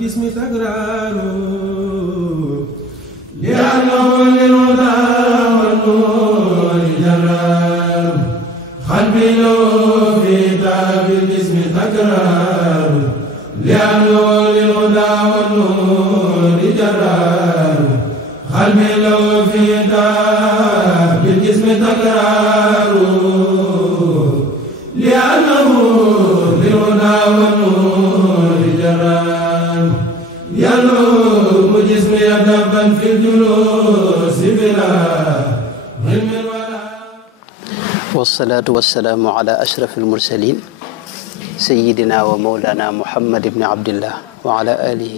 بالجسم تكرار لأنه للهدى والنور جرار قلبي له في دار بالجسم تكرار لأنه للهدى والنور جرار قلبي له في دار بالجسم تكرار لأنه للهدى والنور جرار يلوم جسمي دبا في الجلوس بلا علم ولا. والصلاة والسلام على أشرف المرسلين سيدنا ومولانا محمد بن عبد الله وعلى آله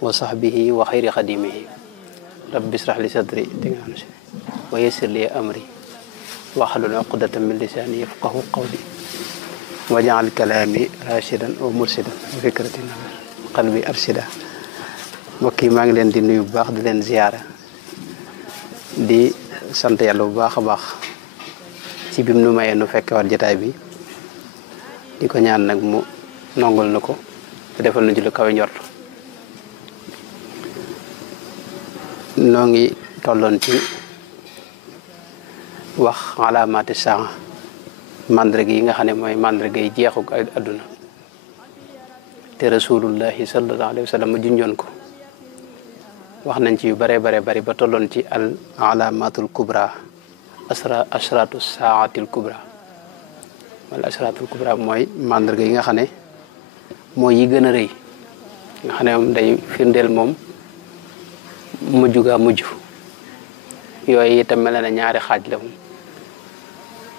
وصحبه وخير خديمه رب اشرح لي صدري ويسر لي أمري واحلل عقدة من لساني يفقه قولي واجعل كلامي راشدا ومرشدا وفكرتي نور قلبي أرشدا. mbokk yi maa ngi leen di nuyu bu baax di leen ziyaara di sant yàlla bu baax a baax ci bim nu mayee nu fekkewaat jotaay bi di ko ñaan nag mu nongul na ko te defal na ci lu kawe njort. noo ngi tolloon ci wax alaamaati saa mandarga yi nga xam ne mooy mandarga yi jeexuk adduna te rasulullahi sallallahu alayhi wa sallam ma junjoon ko. wax nañ ci yu bare bare bari ba tolloon ci al alaamatul kubra asratu saatil kubra wala asratul kubra mooy mandarga yi nga xam ne mooy yi gën a rëy nga xam ne moom day firndeel moom mujj gaa mujj yooyu itam mel na ñaari xaaj la moom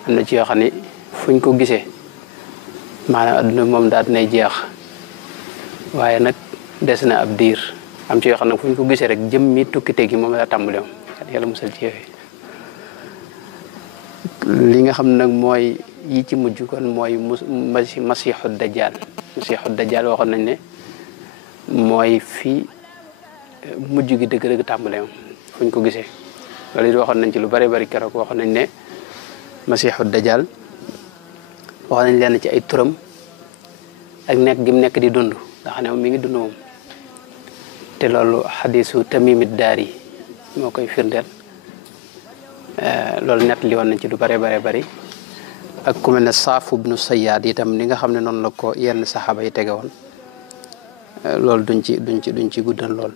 am na ci yoo xam ne fuñ ko gisee maanaam adduna moom daal dinay jeex waaye nag des na ab diir am ci yoo xam ne fu ñu ko gisee rek jëm mi tukkite gi moom la tàmbali moom yàlla musal ci yooyu. li nga xam nag mooy yi ci mujj kon mooy masiixu dajjal waxoon nañ ne mooy fii mujj gi dëgg-dëgg tàmbali moom fu ñu ko gisee loolu it waxoon nañ ci lu bari bari keroog waxoon nañ ne masiixu dajjal waxoon nañ leen ci ay turam ak nekk gi mu nekk di dund nga xam ne moom mi ngi dund moom. te loolu xadisu tamimit daar yi moo koy firndeel loolu nett li woon nañ ci lu bare bare bari ak ku mel ne Saaf ibnu Sayyaad itam ni nga xam ne noonu la ko yenn saxaaba yi tege woon loolu duñ ci guddal lool.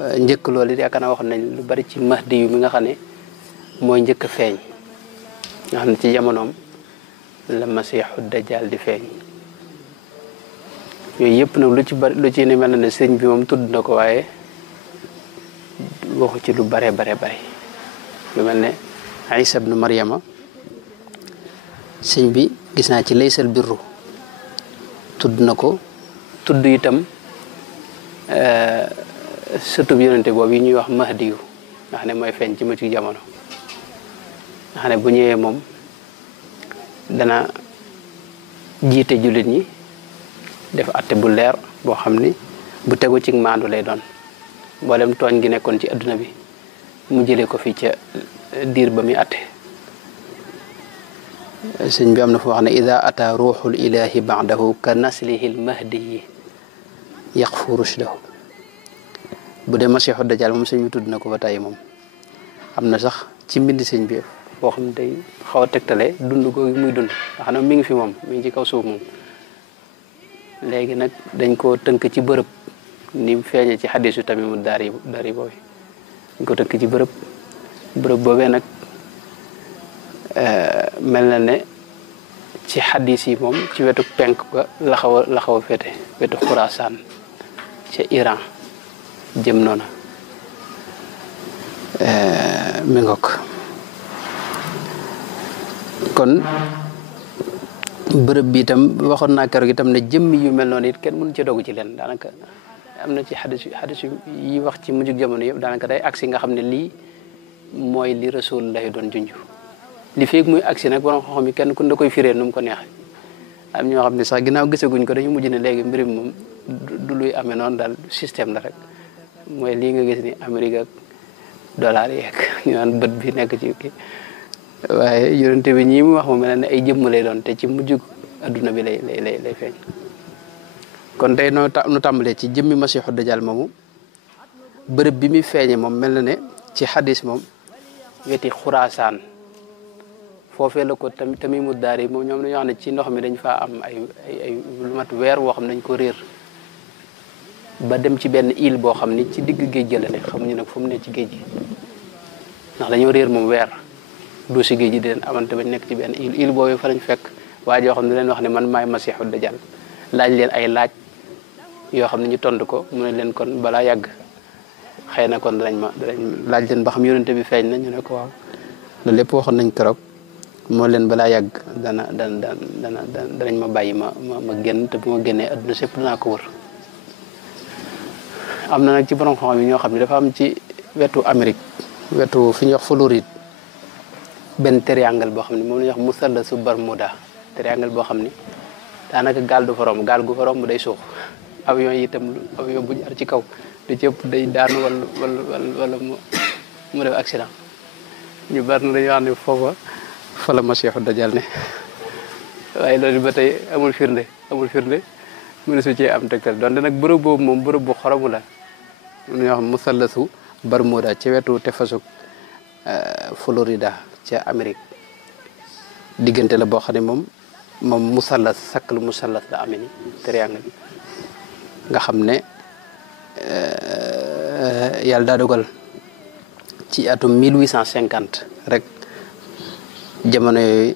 njëkk loolu it yaakaar naa waxoon nañ lu bari ci mahdi yu mi nga xam ne mooy njëkk a feeñ nga xam ne ci jamonoom la masiixu dajjal di feeñ. yooyu yëpp nag lu ci bari lu ci ne mel na ne sëñ bi moom tudd na ko waaye waxu ci lu bare bare bare lu mel ne Isa ibnu Maryama sëñ bi gis naa ci laysal birru tudd na ko tudd itam sëtub yonente boobu yi ñuy wax Mahdiyu nga xam ne mooy feeñ ci mucc jamono nga xam ne bu ñëwee moom dana jiite jullit ñi def atte bu leer boo xam ni bu tegu ci maandu lay doon mboolem tooñ gi nekkoon ci adduna bi mu jëlee ko fi ca diir ba muy atte. sëñ bi am na fu wax ne ida ata ruuxul ilahi ba'dahu ka naslihi l mahdiyi yaqfu rushdahu bu dee masiixu dajjal moom sëñ bi tudd na ko ba tàyyi moom am na sax ci mbind sëñ bi boo xam ne day xaw a tegtale dund googu muy dund nga xam ne mi ngi fi moom mi ngi ci kaw suuf moom. léegi nag dañ koo tënk ci bërëb ni mu feeñee ci xadisu tamimu daar yi boobu dañ ko tënk ci bërëb boobee nag mel na ne ci xadis yi moom ci wetu penk ga la xaw a féete wetu Xurasaan ca Iran jëm noona mi ngoog kon bërëb bi itam waxoon naa keroog itam ne jëmmi yu mel noonu it kenn mënu ci dogu ci leen daanaka am na ci xadis yi wax ci mujjug jamono yëpp daanaka day agsi nga xam ne lii mooy li Rasulullah doon junj li feeg muy agsi nag borom xam-xam yi kenn ku da koy firee nu mu ko neexee am ñoo xam ne sax ginnaaw gisaguñ ko dañu mujj ne léegi mbir mi moom du luy amee noonu daal système la rek mooy lii nga gis ni Amérique ak dollar yeeg ñu naan bët bi nekk ci kii waaye yonente bi ñii mu wax mu mel ne ay jëmm lay doon te ci mujjug adduna bi lay feeñ. kon tey nu tàmbalee ci jëmmi masiixu dajjal moomu bërëb bi muy feeñe moom mel na ne ci xadis moom weti xuraasaan foofee la ko Tamiimu Daari moom ñoom dañoo xam ne ci ndox mi dañ faa am ay lu mat weer woo xam ne dañ ko réer ba dem ci benn île boo xam ni ci digg géej gi la ne xamuñu nag fu mu ne ci géej gi ndax dañoo réer moom weer du si géej gi di leen amante bañ nekk ci benn île boobu fa lañ fekk waa joo xam ne leen wax ne man maay masiixu dajjal laaj leen ay laaj yoo xam ne ñu tontu ko mu ne leen kon balaa yàgg xëy na kon danañ laaj leen ba xam yonente bi feeñ na ñu ne ko waaw loolu lépp waxoon nañ keroog moo leen balaa yàgg danañ ma bàyyi ma génn te bu ma génnee adduna sépp danaa ko wër. am na nag ci borom xam yi ñoo xam ne dafa am ci wetu Amérique wetu fi ñuy wax Floride benn triangle boo xam ne moom la ñuy wax musallasu Bermuda triangle boo xam ni daanaka gaal du fa romb gaal gu fa romb day suux avion yi itam avion bu jaar ci kaw da cëpp day daanu wala mu def accident ñu bari na dañuy wax ne foofa fa la masiixu dajjal ne waaye loolu ba tey amul firnde mënu su cee am tegtal donte nag bërëb boobu moom bërëb bu xoromu la ñuy wax musallasu Bermuda ci wetu tefesug Florida ca Amérique diggante la boo xam ne moom musallas sakklu musallas la amee ni triangle nga xam ne yàlla daa dogal ci atum 1850 rek jamono yooyu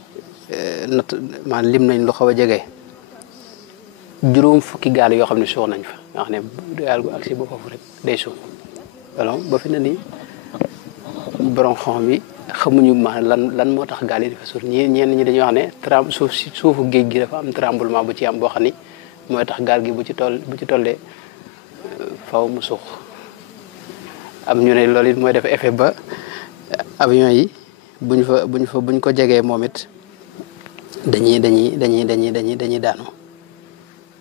maanaam lim nañ lu xaw a jege juróom fukki gaal yoo xam ne suux nañ fa nga xam ne gaal gu agsi ba foofu rek day suux alors ba fi ne nii borom xam yi xamuñu lan moo tax gaal yi dafa suux ñenn ñi dañuy wax ne suufu géej gi dafa am tremblement bu ci am boo xam ni mooy tax gaal gi bu ci tollee faw mu suux am ñu ne loolu it mooy def effet ba avion yi buñ ko jegee moom it dañuy daanu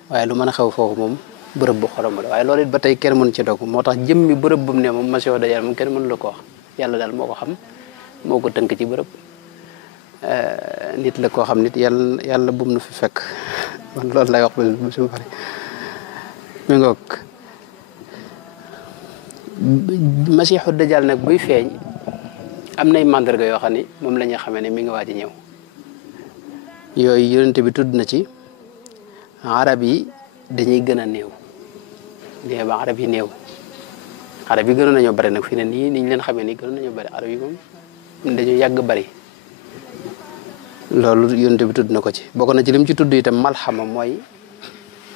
waaye lu mën a xew foofu moom bërëb bu xorom la waaye loolu it ba tey kenn mënu ci dog moo tax jëmmi bërëb bu mu ne moom masiixu dajjal moom kenn mënu la ko wax yàlla daal moo ko xam moo ko tënk ci bërëb nit la koo xam nit yàlla bum nu fi fekk man loolu lay wax ba su bari mi ngoog masiixu dajjal nag buy feeñ am nay mandarga yoo xam ni moom la ñuy xamee ne mi ngi waaj a ñëw yooyu yonent bi tudd na ci arab yi dañuy gën a néew dee ba arab yi néew arab yi gënoon nañoo bari nag fi ne nii niñ leen xamee nii gënoon nañoo bari arab yi moom dañu yàgg bari loolu yonent bi tudd na ko ci bokk na ci lim ci tudd itam malxama mooy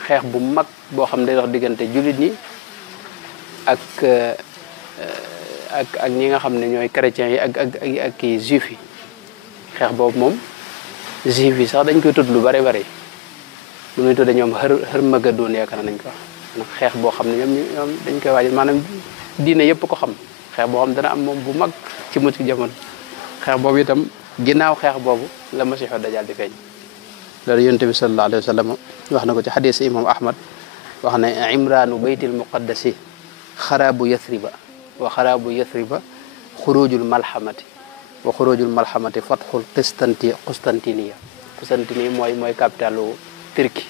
xeex bu mag boo xam ne day dox diggante jullit ñi ak ñi nga xam ne ñooy chrétiens yi ak kii juif yi xeex boobu moom juif yi sax dañ koy tudd lu bari bari lu muy tudde ñoom xër magadoon yaakaar nañ ko wax xeex boo xam ne ñoom dañ koy waajal maanaam diine yëpp ko xam xeex boo xam dana am moom bu mag ci mucc jamono xeex boobu itam ginnaaw xeex boobu la masiixu dajjal di feeñ loolu yonent bi sallallahu alayhi wa sallam wax na ko ci xadis imam ahmad wax ne imraanu baytil muqaddasi xaraabu yathriba wa xaraabu yathriba xurujul malhamati wa xurujul malhamati fatxul Constantiniya mooy capitalu Turquie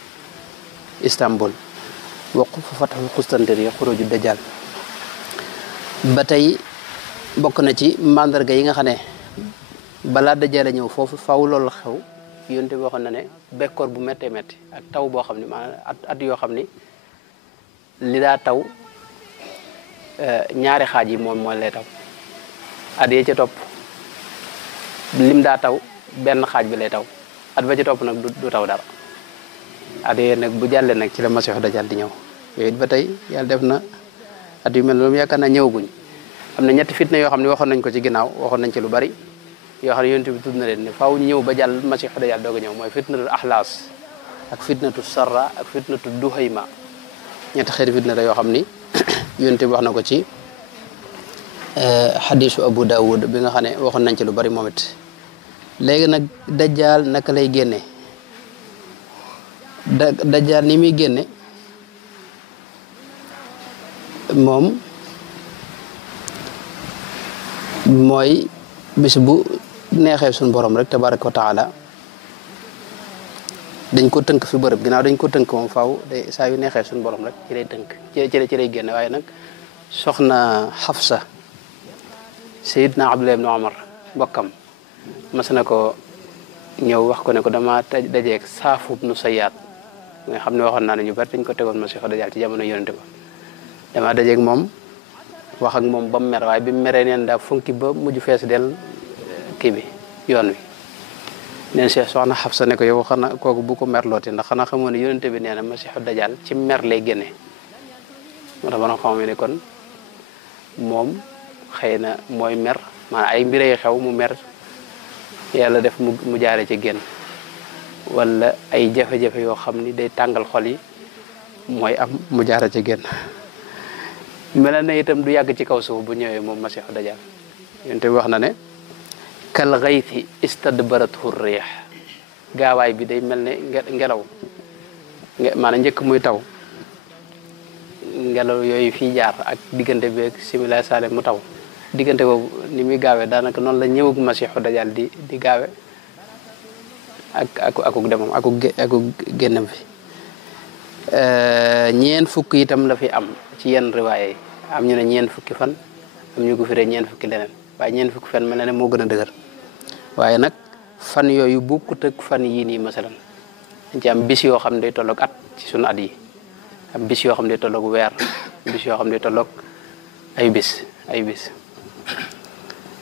Istanbul wa fatxul Constantiniya xurujul dajjal ba tey bokk na ci mandarga yi nga xam ne balaa dajjal a ñëw foofu faw loolu xew yonte bi waxoon na ne bekkoor bu méttee métti ak taw boo xam ne maanaam at yoo xam ni li daa taw ñaari xaaj yi moom mooy lay taw at yee ca topp lim daa taw benn xaaj bi lay taw at ba ca topp nag du taw dara at yee nag bu jàllee nag ci la masiixu dajjal di ñëw yooyu it ba tey yàlla def na at yu mel noonu yaakaar naa ñëwaguñ am na ñetti fitna yoo xam ne waxoon nañ ko ci ginnaaw waxoon nañ ci lu bari yoo xam ne yonent bi tudd na leen ne faaw ñu ñëw ba jàll masiixu dajjal doog a ñëw mooy fitnatul axlaas ak fitnatu sarra ak fitnatu duhayma ñetti xeeti fitna la yoo xam ni yonent bi wax na ko ci xadisu Abu Dawud bi nga xam ne waxoon nañ ci lu bari moom it léegi nag dajjal naka lay génne dajjal ni muy génne moom mooy bis bu neexee suñu borom rek tabaraka wa taala dañ ko tënk fi bërëb ginnaaw dañ ko tënk moom faaw day saa yu neexee suñu borom rek ci lay tënk ci lay génne waaye nag soxna Xafsa Seydina Abdullah ibn Omar mbokkam mas na ko ñëw wax ko ne ko dama dajeeg Saafub nu Sayaat nga xam ne waxoon naa ne ñu bari dañ ko tegoon Masiixu Dajjaal ci jamono yonente ba dama dajeeg moom wax ak moom ba mu mer waaye bi mu meree neen daa funki ba mujj fees del kii bi yoon wi neen Cheikh soxna Xafsa ne ko yow xanaa kooku bu ko merlooti ndax xanaa xamoo ne yonente bi nee na Masiixu Dajjaal ci mer lay génne moo tax ma xam ne kon moom xëy na mooy mer maanaam ay mbiree xew mu mer yàlla def mu jaare ci génn wala ay jafe-jafe yoo xam ni day tàngal xol yi mooy am mu jaare ci génn mel na itam du yàgg ci kaw suuf bu ñëwee moom Masiixu Dajjaal yonent bi wax na ne kal ghaythi istadbarathu riih gaawaay bi day mel ne ngelaw maanaam njëkk muy taw ngelaw yooyu fii jaar ak diggante bi ak simila sale mu taw diggante boobu ni muy gaawee daanaka noonu la ñëwug Masiixu Dajjaal di gaawe akuk demam akuk génnam fi ñeen fukk itam la fi am ci yenn riwaaye yi am ñu ne ñeen fukki fan am ñu ko firee ñeen fukki leneen waaye ñeen fukki fan mel na ne moo gën a dëgër waaye nag fan yooyu bokkut ak fan yii nii masalan dañ ci am bis yoo xam ne day tolloog at ci sunu at yi am bis yoo xam ne day tolloog weer bis yoo xam ne day tolloog ay bis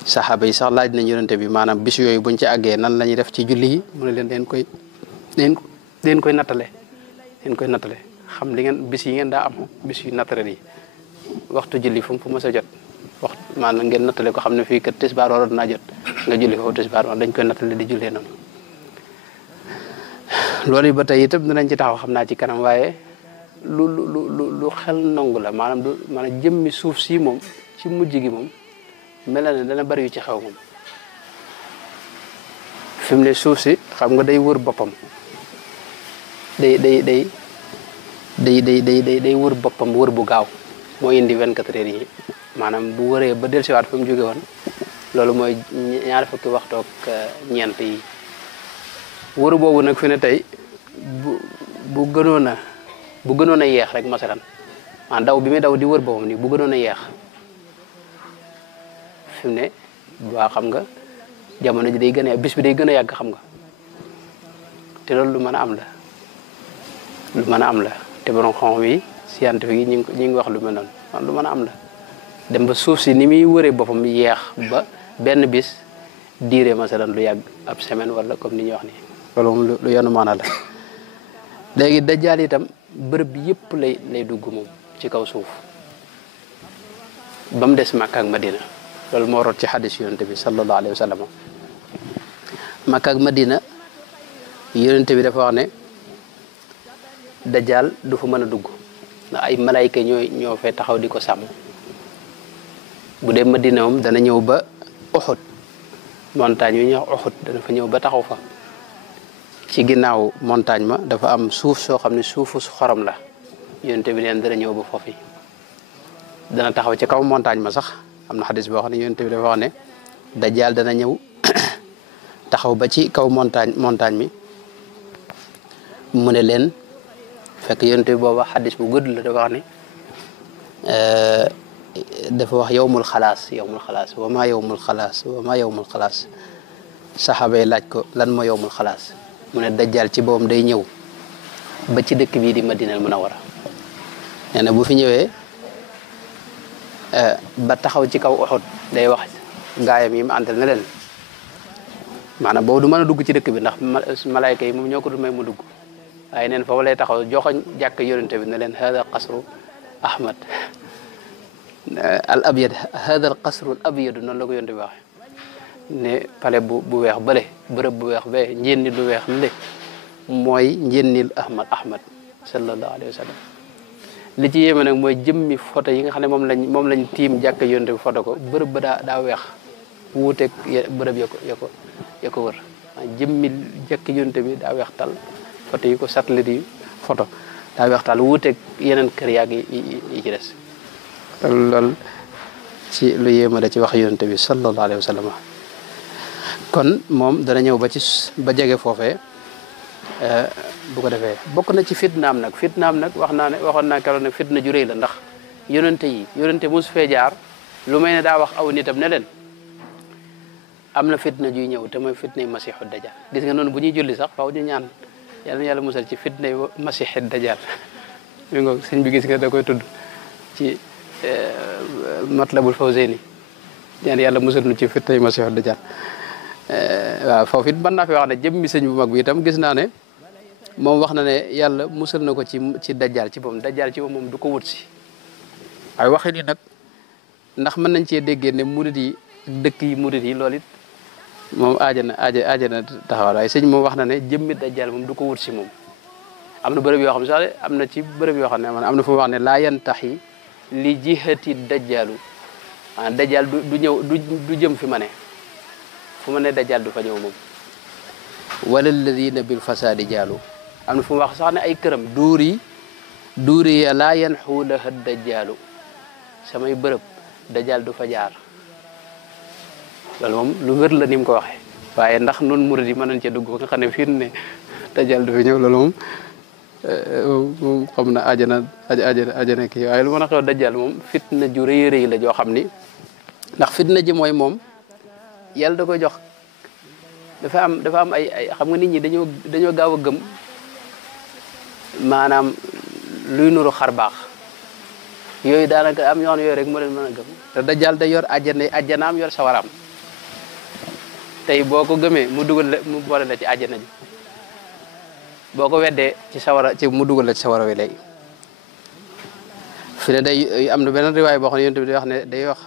saxaaba yi sax laaj nañ yonente bi maanaam bis yooyu buñ ci àggee nan la ñuy def ci julli yi mu ne leen den koy nattale xam li ngeen bis yi ngeen daa am bis yu naturel yi waxtu julli fu mës a jot waxtu maanaam ngeen nattale ko xam ne fii kat tisbaar waroon naa jot nga julli foofu tisbaar dañ koy nattale di jullee noonu loolu yi ba tey itam dinañ ci taxaw xam naa ci kanam waaye lu xel nangu la maanaam jëmmi suuf si moom ci mujj gi moom mel na ne dana bari yu ci xew moom fi mu ne suuf si xam nga day wër boppam day wër boppam wër bu gaaw moo indi 24 heures yi maanaam bu wëree ba dellusiwaat fa mu jóge woon loolu mooy ñaari fukki waxtu ak ñeent yi wër boobu nag fi ne tey bu gënoon a yeex rek masalan maanaam daw bi muy daw di wër boppam nii bu gënoon a yeex fi mu ne waa xam nga jamono ji day gën a bis bi day gën a yàgg xam nga te loolu lu mën a am la te borom xam yi scientifique yi ñu ngi wax lu mel noonu lu mën a am la dem ba suuf si ni muy wëree boppam yeex ba benn bis diire masalan lu yàgg ab semaine wala comme ni ñuy wax nii loolu moom lu yenu maana la léegi dajjaal itam bërëb bi yëpp lay dugg moom ci kaw suuf ba mu des Makka ak Madina loolu moo rot ci xadis yonente bi sallallahu alayhi wa sallam Makka ak Madina yonente bi dafa wax ne dajjaal du fa mën a dugg ndax ay malayka ñoo fay taxaw di ko sàmm bu dee Madina moom dana ñëw ba Uhud montagne yu ñuy wax Uhud dana fa ñëw ba taxaw fa ci ginnaaw montagne ma dafa am suuf soo xam ne suufu xorom la yonente bi neen dana ñëw ba foofu dana taxaw ci kaw montagne ma sax am na xadis boo xam ne yonente bi dafa wax ne dajjaal dana ñëw taxaw ba ci kaw montagne mi mu ne leen fekk yonente bi booba xadis bu gudd la dafa wax ne dafa wax yawmul xalaas wa ma yawmul xalaas saxaaba yi laaj ko lan moo yawmul xalaas mu ne dajjaal ci boobam day ñëw ba ci dëkk bii di Madinal Munawwara nee na bu fi ñëwee ba taxaw ci kaw Uhud day wax gaayam yi mu àndal ne leen maanaam boobu du mën a dugg ci dëkk bi ndax malayka yi moom ñoo ko du may mu dugg waaye neen foofu lay taxaw joxoñ jàkk yonente bi ne leen hada qasru ahmad al abyad hada al qasru al abyad noonu la ko yonente bi waxe ne pale bu weex bële bërëb bu weex bee njénnil bu weex li mooy njénnil ahmad sallallahu alayhi wa sallam li ci yéeme nag mooy jëmmi photo yi nga xam ne moom lañ tiim jàkk yonente bi photo ko bërëb ba daa weex wuuteeg bërëb ya ko wër jëmmi jàkk yonente bi daa weex tal photo yi ko satellite yi photo daa weex tal wuuteeg yeneen kër yaag yi ci des loolu ci lu yéema da ci wax yonente bi sallallahu alayhi wa sallam kon moom dana ñëw ba jege foofee bu ko defee bokk na ci fitnaam nag waxoon naa keroog ne fitna ju rëy la ndax yonente mosu fee jaar lu may ne daa wax aw nitam ne leen am na fitna juy ñëw te mooy fitnay masiixu dajjal gis nga noonu bu ñuy julli sax faaw ñu ñaan yàlla na yàlla musal ci fitnay masiixu dajjal mi ngoog sëñ bi gis nga da koy tudd ci matlabul fawzeyni ñaan yàlla musal nu ci fitnay masiixu dajjal waaw foofu it mën naa fi wax ne jëmmi sëñ bu mag bi itam gis naa ne moom wax na ne yàlla musal na ko ci dajjal ci boppam dajjal ci moom du ko wut si waaye waxi ni nag ndax mën nañ cee déggee ne murid yi dëkk yi murid yi loolu it moom aajana taxawal waaye sëñ moom wax na ne jëmmi dajjal moom du ko wut si moom am na bërëb yoo xam ne sax am na ci bërëb yoo xam ne man am na fu mu wax ne laa yantaxi li jihati dajjalu dajjal du ñëw du jëm fi ma ne fu ma ne dajjal du fa ñëw moom wala alladina bil fasadi jaalu am na fu mu wax sax ne ay këram duuri ya laa yanxu laha dajjalu samay bërëb dajjal du fa jaar loolu moom lu wér la ni mu ko waxee waaye ndax noonu murid yi mën nañ cee dugg ba nga xam ne fii ne dajjal du fi ñëw loolu moom xam na ajana kii waaye lu mën a xew dajjal moom fitna ju rëy rëy la joo xam ni ndax fitna ji mooy moom yàlla da koy jox dafa am ay xam nga nit ñi dañoo gaaw a gëm maanaam luy nuru xar baax yooyu daanaka am yoon yooyu rek moo leen mën a gëm te dajjal day yor ajjanaam yor sawaraam tey boo ko gëmee mu boole la ci ajjana ji boo ko weddee mu dugal la ci sawara wi léegi fi ne day am na beneen riwaay boo xam ne yonent bi day wax ne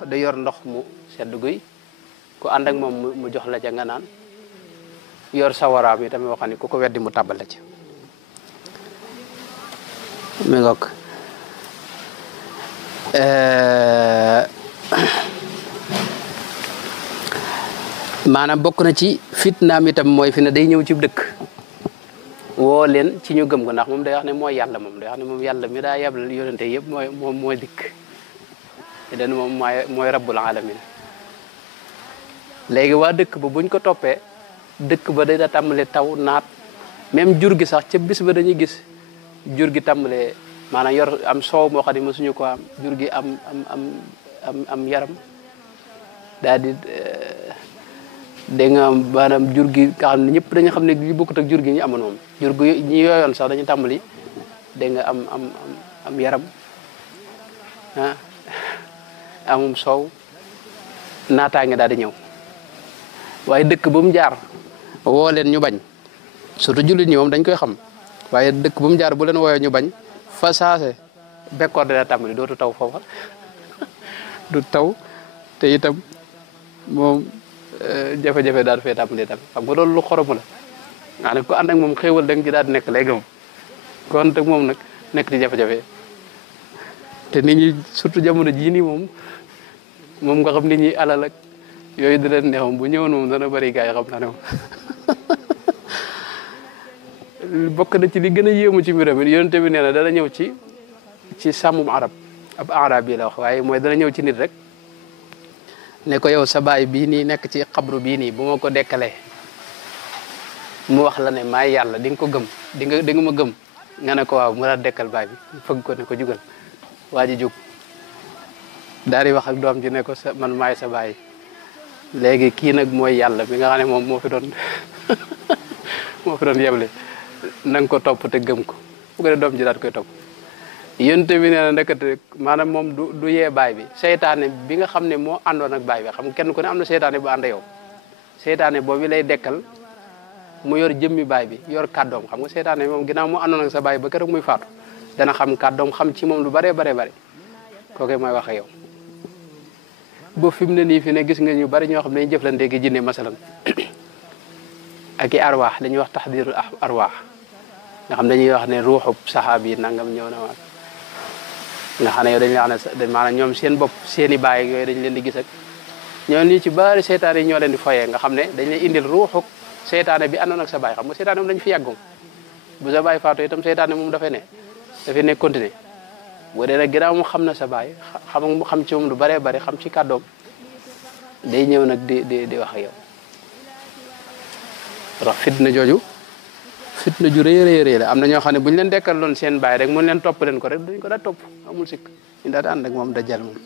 day yor ndox mu sedd guy ku ànd ak moom mu jox la ca nga naan yor sawaraam yi tamit wax ne ku ko weddi mu tàbbal la ci mi ngoog maanaam bokk na ci fitnaam itam mooy fi ne day ñëw ci dëkk woo leen ci ñu gëm ko ndax moom day wax ne mooy yàlla moom day wax ne moom yàlla mi daa yabal yonente yëpp mooy dikk te den moom mooy rabbul alamin léegi waa dëkk ba buñ ko toppee dëkk ba day da tàmbale taw naat même jur gi sax ca bis ba dañuy gis jur gi tàmbale maanaam yor am soow moo xam ne mosuñu ko am jur gi am yaram daal di dégg nga maanaam jur gi nga xam ne ñëpp dañu xam ne li bokkut ak jur gi ñu amoon moom jur gi ñi yooyoon sax dañu tàmbali dégg nga am yaram amum soow naataange daal di ñëw waaye dëkk ba mu jaar woo leen ñu bañ surtout jullit ñi moom dañ koy xam waaye dëkk ba mu jaar bu leen wooyee ñu bañ fa saase bekkoor dina tàmbali dootu taw foofa du taw te itam moom jafe-jafe daal fee tàmbali tam xam nga loolu lu xoromu la nga ne ko ànd ak moom xéewal da nga ci daal di nekk léegi moom kon te moom nag nekk ci jafe-jafe te nit ñi surtout jamono jii nii moom nga xam nit ñi alal ak yooyu da leen neexoon bu ñëwoon moom dana bëri gars yi xam naa ne moom bokk na ci li gën a yéemu ci mbiram yonent bi nee na dana ñëw ci sàmmum ab arab yi la wax waaye mooy dana ñëw ci nit rek ne ko yow sa baay bii nii nekk ci xabru bii nii bu ma ko dekkalee mu wax la ne maay yàlla di nga ko gëm di nga ma gëm nga ne ko waaw mu daal dekkal baay bi fëgg ko ne ko jugal waa ji jug daal di wax ak doom ji ne ko man maay sa baay léegi kii nag mooy yàlla mi nga xam ne moom moo fi doon yeble na nga ko topp te gëm ko bu ko dee doom ji daal koy topp yonent bi nee na ndekete maanaam moom du yee baay bi seytaane bi nga xam ne moo àndoon ak baay bi xam kenn ku ne am na seytaane bu ànd yow seytaane boobu lay dekkal mu yor jëmmi baay bi yor kàddoom xam nga seytaane moom ginnaaw moo àndoon ak sa baay ba keroog muy faatu dana xam kàddoom xam ci moom lu bare kooku mooy wax ak yow ba fi mu ne nii fi ne gis nga ñu bari ñoo xam ne dañuy jëflante gi jinne masalan ak i arwaax dañuy wax taxdiru arwaax nga xam dañuy wax ne ruuxub saxaabi yi nangam ñëw na ma nga xam ne yow dañuy wax ne maanaam ñoom seen bopp seen i baay yooyu dañ leen di gis ak ñoo ñu ci bari seytaane yi ñoo leen di foyee nga xam ne dañ lay indil ruuxub seytaane bi àndoon ak sa baay xam nga seytaane moom dañu fi yàggum bu sa baay faatu itam seytaane moom dafay ne continuer boo dee nag ginnaaw mu xam na sa baay xam ci moom lu baree bari xam ci kàddoom day ñëw nag di wax ak yow. wax fitna fitna ju rëy rëy la am na ñoo xam ne bu ñu leen dekkal loon seen baay rek mun leen topp leen ko rek dañ ko daa topp amul sikk ñu daal di ànd ak moom dajjal moom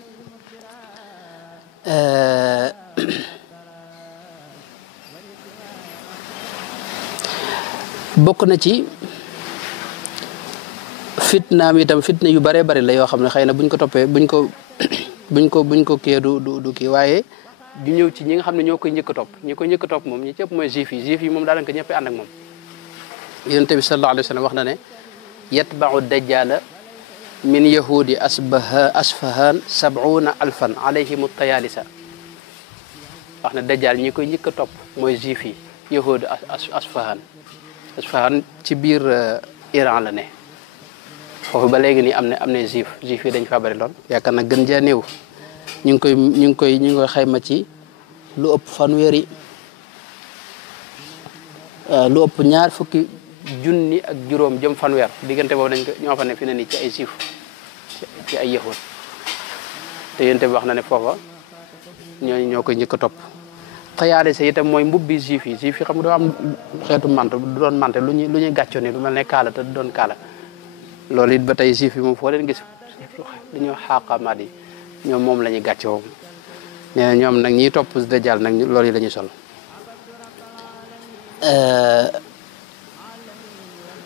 bokk na ci fitnaam itam fitna yu bare bari la yoo xam ne xëy na buñ ko toppee buñ ko kii du kii waaye du ñëw ci ñi nga xam ne ñoo koy njëkk a topp ñi koy njëkk a topp moom ñi ci ëpp mooy juif yi moom daanaka ñëpp ànd ak moom yonent bi sallallahu alayhi wa sallam wax na ne yatba'u dajjala min yahudi asfahan 70,000 alayhim tayalisa wax na dajjal ñi koy njëkk a topp mooy juif yi yahudi asfahan ci biir Iran la ne foofu ba léegi nii am na juif yi dañ fa bari lool yaakaar na gën jaa néew ñu ngi koy xayma ci lu ëpp fanweeri lu ëpp ñaar fukki junni ak juróom jëm fanweer diggante boobu dañ ko ñoo fa ne fi ne nii ci ay juif ci ay yahud te yonent bi wax na ne foofa ñooñu ñoo koy njëkk a topp xayaale sa itam mooy mbubbi juif yi xam nga doo am xeetu mante du doon mante lu ñuy gàccoo ni lu mel ne kaala te du doon kaala loolu it ba tey juif yi moom foo leen gis dañoo xaqamaat yi ñoom moom la ñuy gàccoo nee na ñoom nag ñiy topp dajjal nag loolu yi la ñuy sol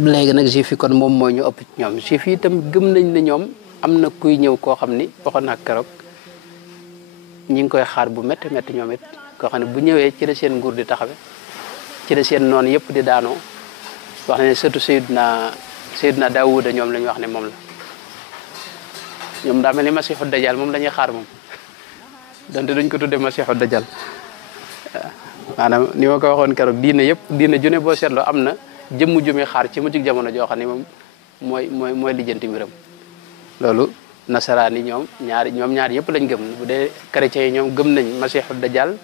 léegi nag juif yi kon moom mooy ñu ëpp ci ñoom juif yi itam gëm nañ ne ñoom am na kuy ñëw koo xam ni waxoon naa keroog ñi ngi koy xaar bu métti ñoom it koo xam ne bu ñëwee ci la seen nguur di taxawe ci la seen noonu yëpp di daanoo wax na ne surtout Seydina Daawuda ñoom la ñu wax ne moom la ñoom daa mel ni Masiixu Dajjal moom la ñuy xaar moom donte duñ ko tuddee Masiixu Dajjal maanaam ni ma ko waxoon keroog diine june boo seetloo am na jëmm ju muy xaar ci mujjug jamono joo xam ne moom mooy lijjanti mbiram loolu nasaraan yi ñoom ñaar yëpp lañ gëm bu dee chrétiens yi ñoom gëm nañ Masiixu Dajjal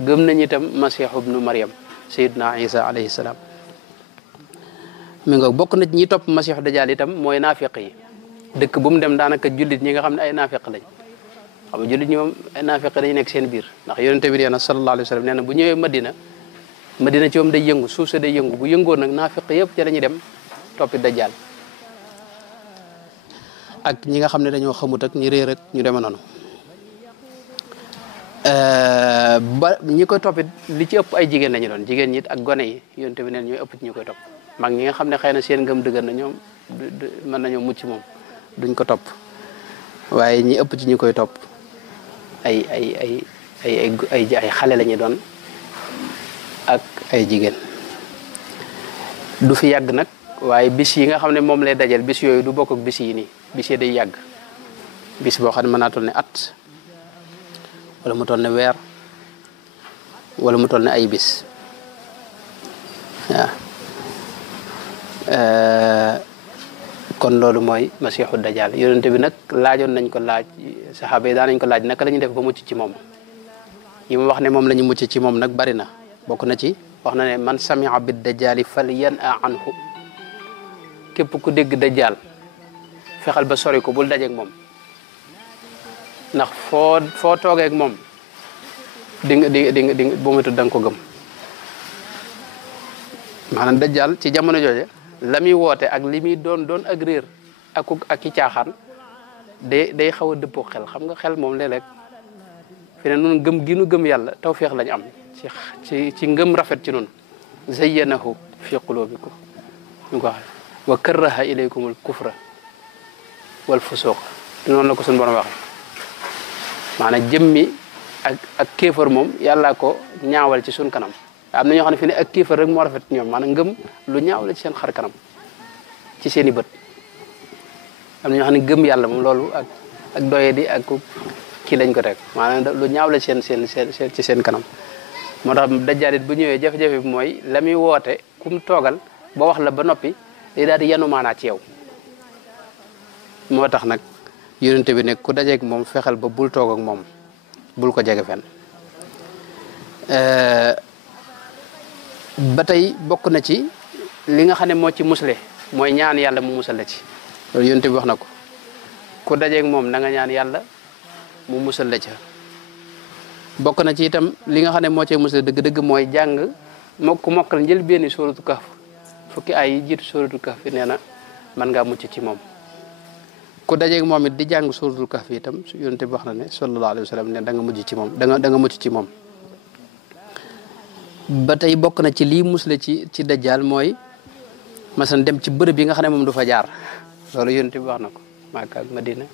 gëm nañ itam Masiixu ibnu Maryam Seydina Isa alayhi salaam mi nga bokk na ci ñi topp Masiixu Dajjal itam mooy naafiq yi dëkk bu mu dem daanaka jullit ñi nga xam ne ay naafiq lañ xam nga jullit ñi moom ay naafiq dañu nekk seen biir ndax yonente bi nee na sallallahu alayhi wa sallam nee na bu ñëwee Madina ci moom day yëngu suuf sa day yëngu bu yëngoo nag naafiq yëpp ci la ñuy dem toppi Dajjal ak ñi nga xam ne dañoo xamut ak ñi réer ak ñu deme noonu ba ñi koy toppit li ci ëpp ay jigéen lañu doon jigéen ñi ak gone yi yonente bi neen ñooy ëpp ci ñi koy topp mag ñi nga xam ne xëy na seen ngëm dëgër na ñoom mën nañoo mucc moom duñ ko topp waaye ñi ëpp ci ñi koy topp ay xale la ñu doon ak ay jigéen du fi yàgg nag waaye bis yi nga xam ne moom lay dajal bis yooyu du bokk ak bis yi nii bis yi day yàgg bis boo xam ne mën naa toll ne at wala mu toll ne weer wala mu toll ne ay bis waaw kon loolu mooy Masiixu Dajjal yonente bi nag laajoon nañ ko laaj saxaaba yi daan nañ ko laaj naka la ñuy def ba mucc ci moom yi mu wax ne moom la ñu mucc ci moom nag bari na bokk na ci wax na ne man samia bi dajjali fal yan a anhu képp ku dégg dajjal fexal ba sori ko bul dajeek moom ndax foo toogeek moom di nga bu mutu da nga ko gëm maanaam dajjal ci jamono jooje la muy woote ak li muy doon ak réer ak ki caaxaan day xaw a dëppoo xel xam nga xel moom léeg-léeg fi ne nun gëm gi nu gëm yàlla tawfeex lañ am ci ngëm rafet ci nun zayyanahu fi qulubikum ñu ko waxee wa karraha ilaykumul kufra wal fusuq noonu la ko suñu borom waxee maanaam jëmmi ak kéefar moom yàlla ko ñaawal ci suñ kanam am na ñoo xam ne fi ne ak kéefar rek moo rafet ci ñoom maanaam ngëm lu ñaaw la ci seen xar kanam ci seen i bët am na ñoo xam ne gëm yàlla moom loolu ak doye di ak kii lañ ko teg maanaam lu ñaaw la ci seen kanam moo tax dajjaalit bu ñëwee jafe-jafe bi mooy la muy woote kum toogal ba wax la ba noppi day daal di yanu maanaa ci yow moo tax nag yonente bi ne ku dajeeg moom fexeel ba bul toog ak moom bul ko jege fenn ba tey bokk na ci li nga xam ne moo ci musle mooy ñaan yàlla mu musal la ci loolu yonente bi wax na ko ku dajeeg moom na nga ñaan yàlla mu musal la ca bokk na ci itam li nga xam ne moo cee musal dëgg-dëgg mooy jàng ku mokkal njël benn suuratu Kahf fukki ay yi jiitu suratul kahfi nee na mën ngaa mucc ci moom ku dajeeg moom it di jàng suratul kahfi itam yonent bi wax na ne sallallahu alayhi wa sallam ne da nga mujj ci moom da nga mucc ci moom ba tey bokk na ci lii musle ci dajjal mooy masalan dem ci bërëb yi nga xam ne moom du fa jaar loolu yonent bi wax na ko Makka ak Madina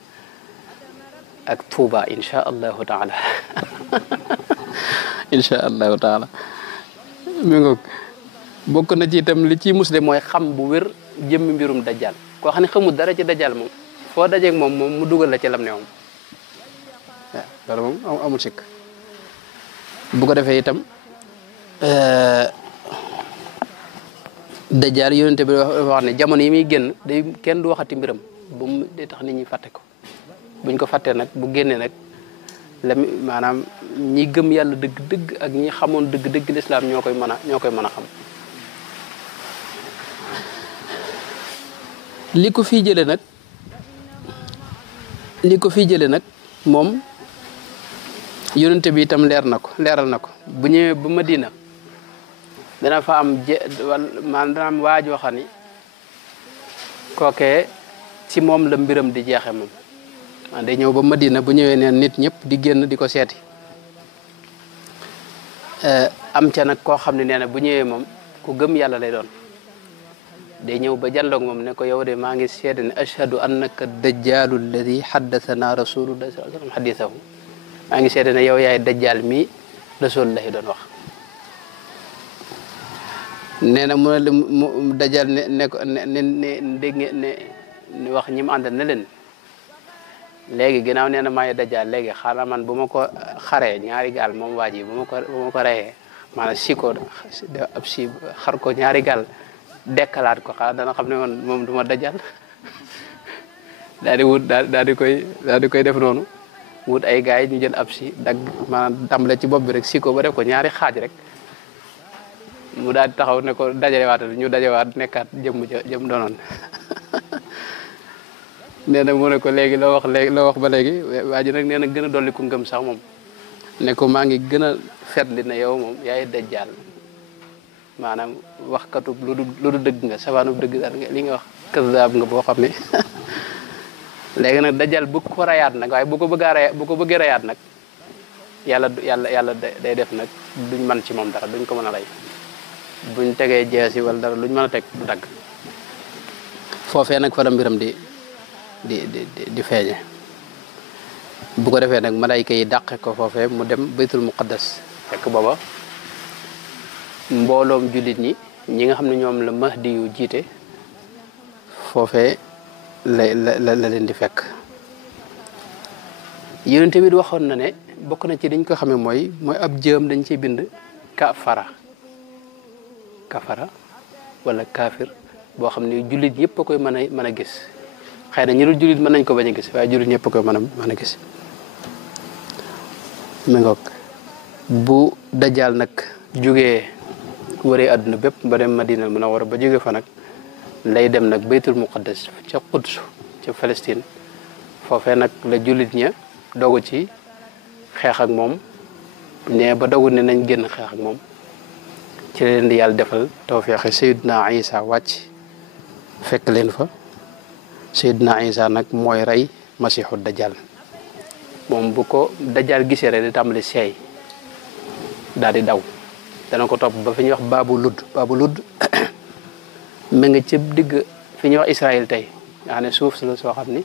ak Touba insha allahu taala insha allahu taala mi ngoog bokk na ci itam li ci musle mooy xam bu wér jëmmi mbirum dajjal koo xam ne xamul dara ci dajjal moom foo dajeeg moom mu dugal la ci lam ne moom waaw loolu moom amul sikk bu ko defee itam dajjal yonente bi wax ne jamono yi muy génn day kenn du waxati mbiram bu mu day tax nit ñi fàtte ko buñ ko fàttee nag bu génnee nag la maanaam ñi gëm yàlla dëgg-dëgg ak ñi xamoon dëgg-dëgg lislaam ñoo koy mën a xam li ko fii jële nag moom yonente bi itam leeral na ko bu ñëwee ba Madina dana fa am dana am waajoo xam ni kookee ci moom la mbiram di jeexe moom day ñëw ba Madina bu ñëwee neen nit ñëpp di génn di ko seeti am ca nag koo xam ne nee na bu ñëwee moom ku gëm yàlla lay doon day ñëw ba janloog moom ne ko yow de maa ngi seede ne ashhadu annaka dajjalu alladi haddathana rasulullah sallallahu alayhi wasallam hadithahu maa ngi seede ne yow yaay dajjal mi rasulullahi doon wax nee na mu dajjal ne ko ne dégg ngeen ne wax ñi mu àndal ne leen léegi ginnaaw nee na maay dajjal léegi xanaa man bu ma ko xaree ñaari gaal moom waa ji bu ma ko reyee maanaam si ko ab si xar ko ñaari gaal dekkalaat ko xanaa dana xam ne moom du ma dajjal daal di wut daal di koy def noonu wut ay gars yi ñu jël ab si dagg maanaam tàmbale ci bopp bi rek si ko ba def ko ñaari xaaj rek mu daal di taxaw ne ko dajalewaat ñu dajawaat nekkaat jëm doonoon nee na mu ne ko léegi loo wax ba léegi waa ji nag nee na gën a dolli ku ngëm sax moom ne ko maa ngi gën a fetli ne yow moom yaay dajjal maanaam waxkatu lu du dëgg nga sabaanu dëgg daal li nga wax kazaab nga boo xam ne léegi nag dajjal bu ko rayaat nag waaye bu ko bëggee rayaat nag yàlla day def nag duñ mën ci moom dara duñ ko mën a rey buñ tegee jeesi wala dara luñ mën a teg du dagg foofee nag fa la mbiram di feeñe bu ko defee nag malayka yi dàqe ko foofee mu dem baytul muqaddas fekk booba mbooloom jullit ñi nga xam ne ñoom la mahdi yu jiite foofee la leen di fekk yonent bi waxoon na ne bokk na ci dañ ko xamee mooy ab jëm dañ ciy bind kafara wala kaafir boo xam ne jullit yëpp a koy mën a gis xëy na ñu dul jullit mën nañ ko bañ a gis waaye jullit ñëpp a koy mën a gis mi ngoog bu dajjal nag jógee wëree àdduna bépp ba dem Madina Munawwara ba jóge fa nag lay dem nag baytul muqaddas ca Quds ca Palestine foofee nag la jullit ña dogu ci xeex ak moom ne ba dogu ne nañ génn xeex ak moom ci leen di yàlla defal tawfeex Seydina Isa wàcc fekk leen fa Seydina Isa nag mooy rey masiixu dajjal moom bu ko dajjal gisee rek di tàmbali seey daal di daw dana ko topp ba fi ñuy wax baabu ludd ma nga ci digg fi ñuy wax Israël tey nga xam ne suuf la soo xam ni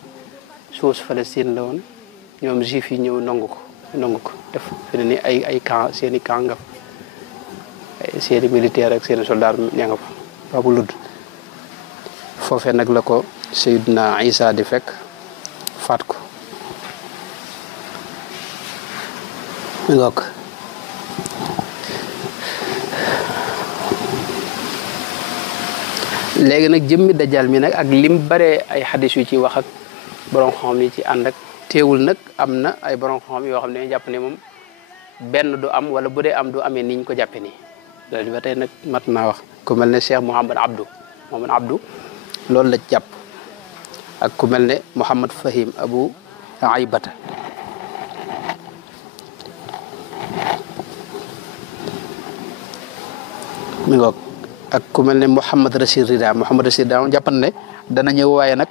suuf Palestine la woon ñoom juif yi ñëw nangu ko def fi ne ni ay camp seeni camp nga fa seeni militaire ak seeni soldat ña nga fa baabu ludd foofee nag la ko Seydina Isa di fekk faat ko ngook léegi nag jëmmi dajjal mi nag ak lim bare ay xadis yu ci wax ak borom xam yi ci ànd ak teewul nag am na ay borom xam yoo xam ne jàpp ne moom benn du am wala bu dee am du amee niñ ko jàppe nii loolu ba tey nag mat naa wax ku mel ne Cheikh Mouhamad Abdou loolu la jàpp ak ku mel ne Mouhamad Fahim Abu Aybata mi ngoog ak ku mel ne Muhammad Rashid Rida moom jàppan ne dana ñëw waaye nag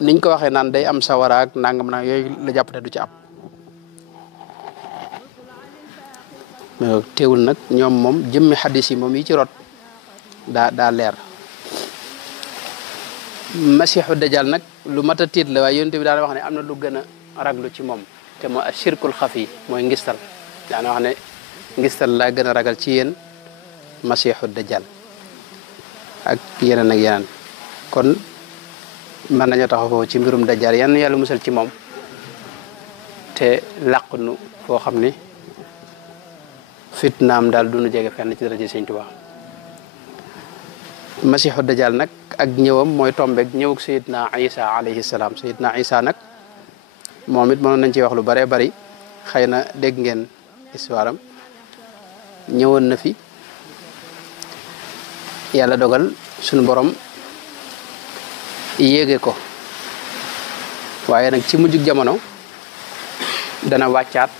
niñ ko waxee naan day am sawara ak nangam na yooyu la jàpp ne du ci am mais teewul nag ñoom moom jëmmi xadis yi moom yi ci rot daa leer masiixu dajal nag lu mat a tiit la waaye yonent bi daana wax ne am na lu gën a raglu ci moom te mooy ashirkul xafi mooy ngistal daana wax ne ngistal laa gën a ragal ci yéen masiixu dajal ak yeneen kon mën nañoo taxaw foofu ci mbirum dajal yan yàlla musal ci moom te làq nu foo xam ni fitnaam daal du nu jege fenn ci daraja Sëñ Tuubaa masiixu dajal nag ak ñëwam mooy tombeeg ñëwug sayidna isa alayhi salaam sayidna isa nag moom it mënoon nañ ci wax lu bëree bëri xëy na dégg ngeen histoire am ñëwoon na fi yàlla dogal suñu borom yéege ko waaye nag ci mujjug jamono dana wàccaat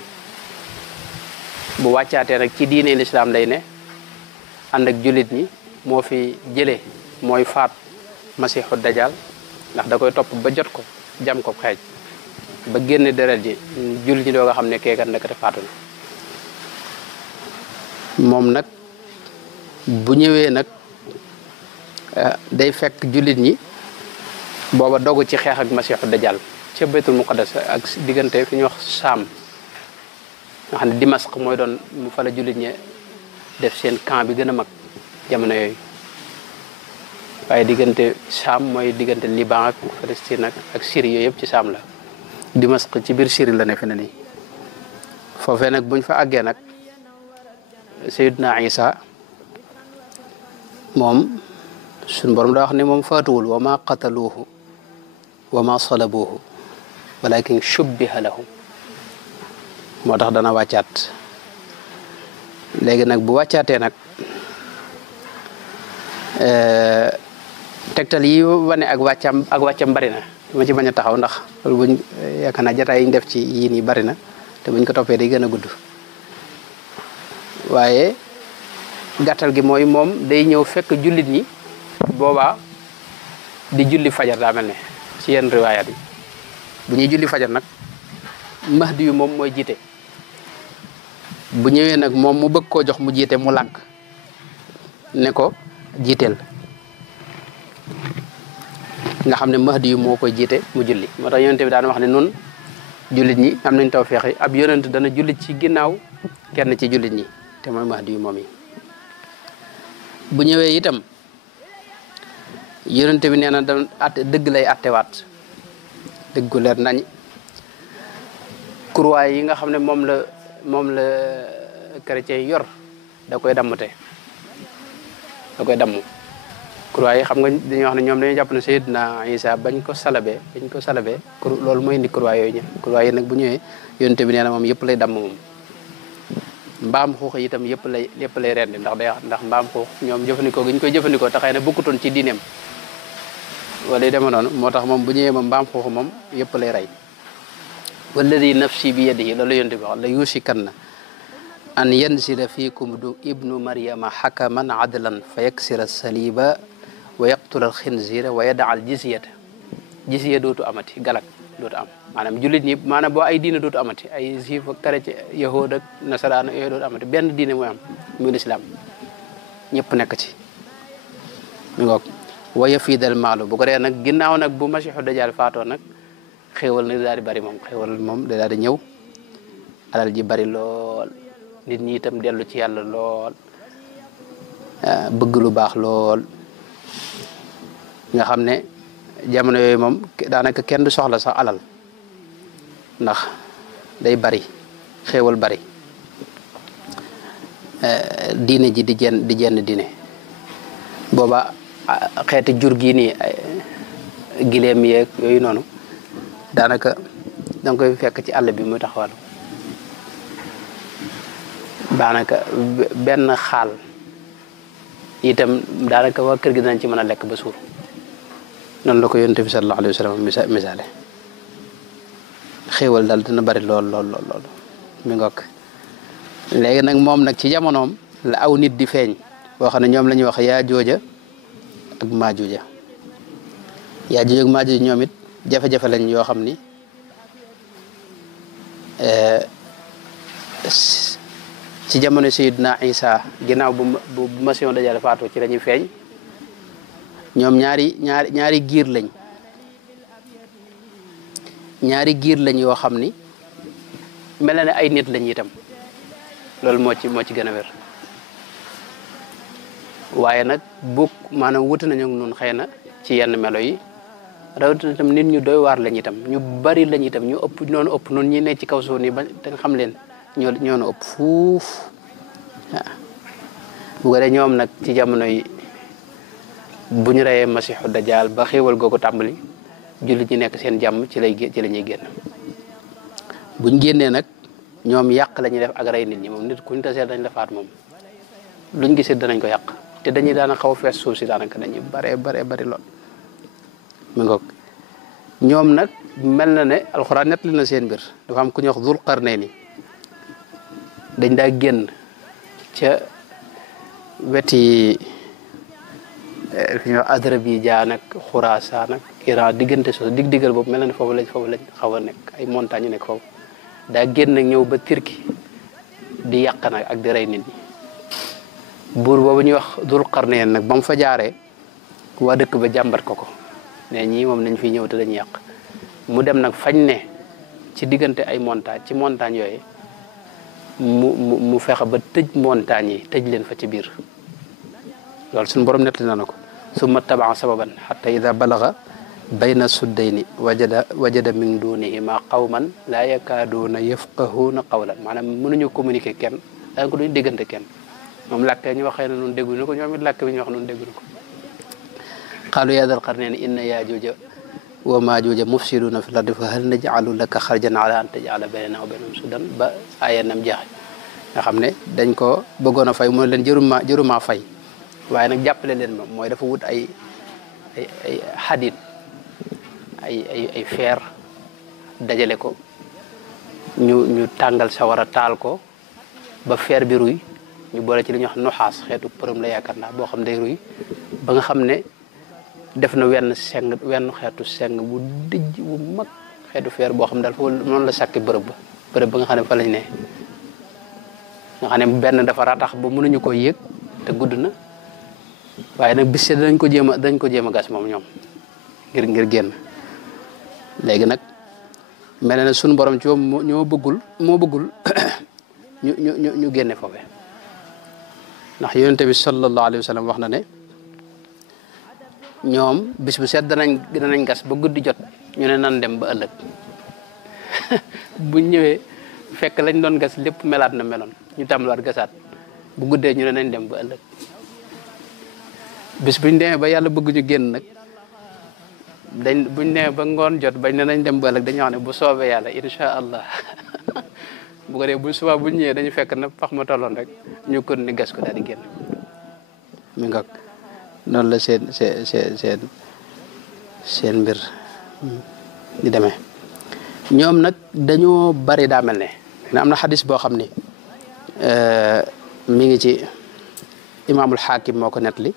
bu wàccaatee nag ci diine lislaam lay ne ànd ak jullit ñi moo fi jëlee mooy faat masiixu dajal ndax da koy topp ba jot ko jam ko xeej ba génne deret ji jullit ñi doo nga xam ne keekat ndekete faatu na moom nag bu ñëwee nag day fekk jullit ñi booba dogu ci xeex ak masiixu dajal ca baytul muqaddas ak diggante fi ñuy wax saam nga xam ne Dimask mooy doon mu fa la jullit ñi def seen camp bi gën a mag jamono yooyu waaye diggante saam mooy diggante Liban ak Palestine ak Syrie yooyu yëpp ci saam la Dimask ci biir Syrie la ne fi ne nii foofee nag buñ fa àggee nag Sayyidna Isa moom suñ borom daa wax ne moom faatuwul wa ma qataluuhu wa ma salabuuhu walakin shubbiha lahum moo tax dana wàccaat léegi nag bu wàccaatee nag tegtal yi wane ak wàccam bari na ma ci bañ a taxaw ndax loolu buñ yaakaar naa jataay yi ñu def ci yii nii bari na te buñ ko toppee day gën a gudd waaye gàttal gi mooy moom day ñëw fekk jullit ñi boobaa di julli fajar daa mel ne ci yenn riwaayaat yi bu ñuy julli fajar nag mahdi yu moom mooy jiite bu ñëwee nag moom mu bëgg koo jox mu jiite mu lànk ne ko jiiteel nga xam ne mahdi yu moo koy jiite mu julli moo tax yonent bi daan wax ne nun jullit ñi am nañ tawfeex yi ab yonent dana julli ci ginnaaw kenn ci jullit ñi te mooy mahdi yu moom yi bu ñëwee itam yonent bi nee na da atte dëgg lay attewaat dëggu leer nañ croix yi nga xam ne moom la chrétien yor da koy dammte da koy damm croix yi xam nga dañuy wax ne ñoom dañuy jàpp ne Seydina Isa bañ ko salabee loolu mooy indi croix yooyu croix yi nag bu ñëwee yonent bi nee na moom yëpp lay damm moom mbaam xuux yi itam yëpp lay rendi ndax mbaam xuux ñoom jëfandikoo gi ñu koy jëfandikoo te xëy na bokkutoon ci diineem wala deme noonu moo tax moom bu ñëwee moom mbaam xuux moom yëpp lay rey walladi nafsi bi yadihi loolu yonent bi wax la yusikanna an yanzila fiikum du ibnu maryama xakaman adlan fa yaksira saliba wa yaqtula alxinzira wa yada al jizya dootu amati galak dootu am maanaam jullit ñi maanaam boo ay diine dootu amati ay juif ak chrétien yahood ak nasaraan yooyu dootu amati benn diine mooy am muy lislaam ñëpp nekk ci mi ngoog waya fiidal maalu bu ko dee nag ginnaaw nag bu masiixu dajal faatoo nag xéewal nag daal di bari moom xéewal moom daal di ñëw alal ji bari lool nit ñi itam dellu ci yàlla lool bëgg lu baax lool nga xam ne jamono yooyu moom daanaka kenn du soxla sax alal ndax day bari xéewal bari diine ji di jenn diine booba xeeti jur gi nii gileem yeeg yooyu noonu daanaka danga koy fekk ci àll bi muy taxawal daanaka benn xaal itam daanaka waa kër gi danañ ci mën a lekk ba suur noonu la ko yonent bi sallallahu alayhi wa sallam misaale xéewal daal dina bari lool mi ngokk léegi nag moom nag ci jamonoom la aw nit di feeñ boo xam ne ñoom la ñuy wax yaa jooja ak maa jooja yaa jooja ak maa jooja ñoom it jafe-jafe lañ yoo xam ni ci jamono Sayyidina Isa ginnaaw bu Masiixu Dajjaal faatu ci la ñuy feeñ ñoom ñaari giir lañ yoo xam ni mel na ne ay nit lañ itam loolu moo ci gën a wér waaye nag bokk maanaam wuti nañu nun xëy na ci yenn melo yi rawatina itam nit ñu doy waar lañ itam ñu bari lañ itam ñu ëpp noonu ëpp noonu ñi ne ci kaw suuf nii ba te nga xam leen ñoo ëpp fuuf waaw bu ko dee ñoom nag ci jamono yi bu ñu reyee Masiixu Dajjaal ba xéewal googu tàmbali jullit ñi nekk seen jàmm ci la ñuy génn buñ génnee nag ñoom yàq la ñuy def ak rey nit ñi moom nit kuñ tasee dañ la faat moom luñ gisee danañ ko yàq te dañuy daana xaw a fees suuf si daanaka dañuy bari lool mi ngoog ñoom nag mel na ne alxuraan nettali na seen mbir dafa am ku ñuy wax Dul Qarnayni dañ daa génn ca weti fi ñuy wax Azerbaïdjan ak Xuraasaan ak Iran diggante so diggal boobu mel na ne foofu lañ xaw a nekk ay montagne yu nekk foofu daa génn nag ñëw ba Turquie di yàq nag ak di rey nit ñi buur boobu ñuy wax Dul Qarnayn nag ba mu fa jaaree waa dëkk ba jàmbat ko ne ñii moom nañ fi ñëw te dañuy yàq mu dem nag fañ ne ci diggante ay montagne yooyu mu fexe ba tëj montagne yi tëj leen fa ci biir loolu suñu borom nettali na ko summa tabaa sababan xatta ida balaga bayna suddayni wajada min dunihima qawman laa yakaaduuna yafqahuuna qawlan maanaam mënuñu communiquer kenn danga ko duñu déggante kenn moom làkk ñu waxee na noonu dégguñu ko ñoom it làkk bi ñu wax noonu dégguñu ko qaalu yaa dal qarnayni inna yaajuuja wa maajuuja mufsiduuna fi l-ardi fa hal naj'alu laka xarjan ala an taj'ala baynanaa wa baynahum suddan ba aaya nam jeexe nga xam ne dañ ko bëggoon a fay mu ne leen jëruma fay waaye nag jàppale leen moom mooy dafa wut ay xadit ay feer dajale ko ñu tàngal sawara taal ko ba feer bi ruy ñu boole ci li ñuy wax nuxaas xeetu përëm la yaakaar naa boo xam day ruy ba nga xam ne def na wenn xeetu seng bu dijj bu mag xeetu feer boo xam ne daal foofu noonu la sàkki bërëb ba nga xam ne fa lañ ne nga xam ne benn dafa ratax ba mënuñu ko yéeg te gudd na waaye nag bis dañ ko jéem a gas moom ñoom ngir génn léegi nag mel na suñu borom ci moo bëggul ñu génne foofe ndax yonent bi sallallahu alayhi wa sallam wax na ne ñoom bis bu set danañ gas ba guddi jot ñu ne nan dem ba ëllëg bu ñëwee fekk lañ doon gas lépp melaat na meloon ñu tàmbaliwaat gasaat bu guddee ñu ne nañ dem ba ëllëg bis buñ demee ba yàlla bëgg ñu génn nag buñ demee ba ngoon jot bañ ne nañ dem ba ëllëg dañuy wax ne bu soobee yàlla incha allah bu ko dee bu subaa buñ ñëwee dañu fekk na pax ma tolloon rek ñu kon ni gas ko daal di génn mi nga noonu la seen mbir di demee ñoom nag dañoo bari daa mel ne am na xadis boo xam ni mi ngi ci imaamul xaakim moo ko nettali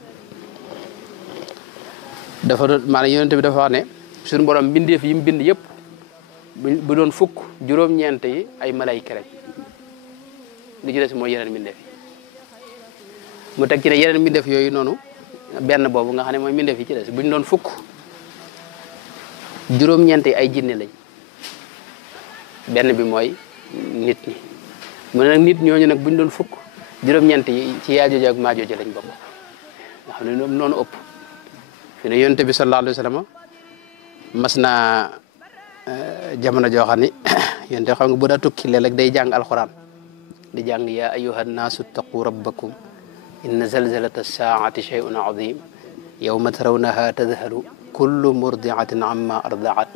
dafa doon maanaam yonent bi dafa wax ne suñu borom mbindeef yi mu bind yëpp bu doon fukk juróom-ñeent yi ay malayka rek li ci des mooy yeneen mbindeef yi mu teg ci ne yeneen mbindeef yooyu noonu benn boobu nga xam ne mooy mbindeef yi ci des bu ñu doon fukk juróom-ñeent yi ay jinne lañ benn bi mooy nit ñi mu ne nag nit ñooñu nag bu ñu doon fukk juróom-ñeent yi ci Yaajuuj ak Maajuuj lañ bokk nga xam ne ñoom noonu ëpp fi ne yonent bi sallallahu alayhi wa sallam mas naa jamono joo xam ni yonent xam nga bu daa tukki léeg-léeg day jàng alxuraan di jàng yaa ayyuha nnaasu ttaqu rabbakum inna zalzalata saa'ati shay'un azim yawma tarawnaha tadhalu kullu murdi'atin amma ardaat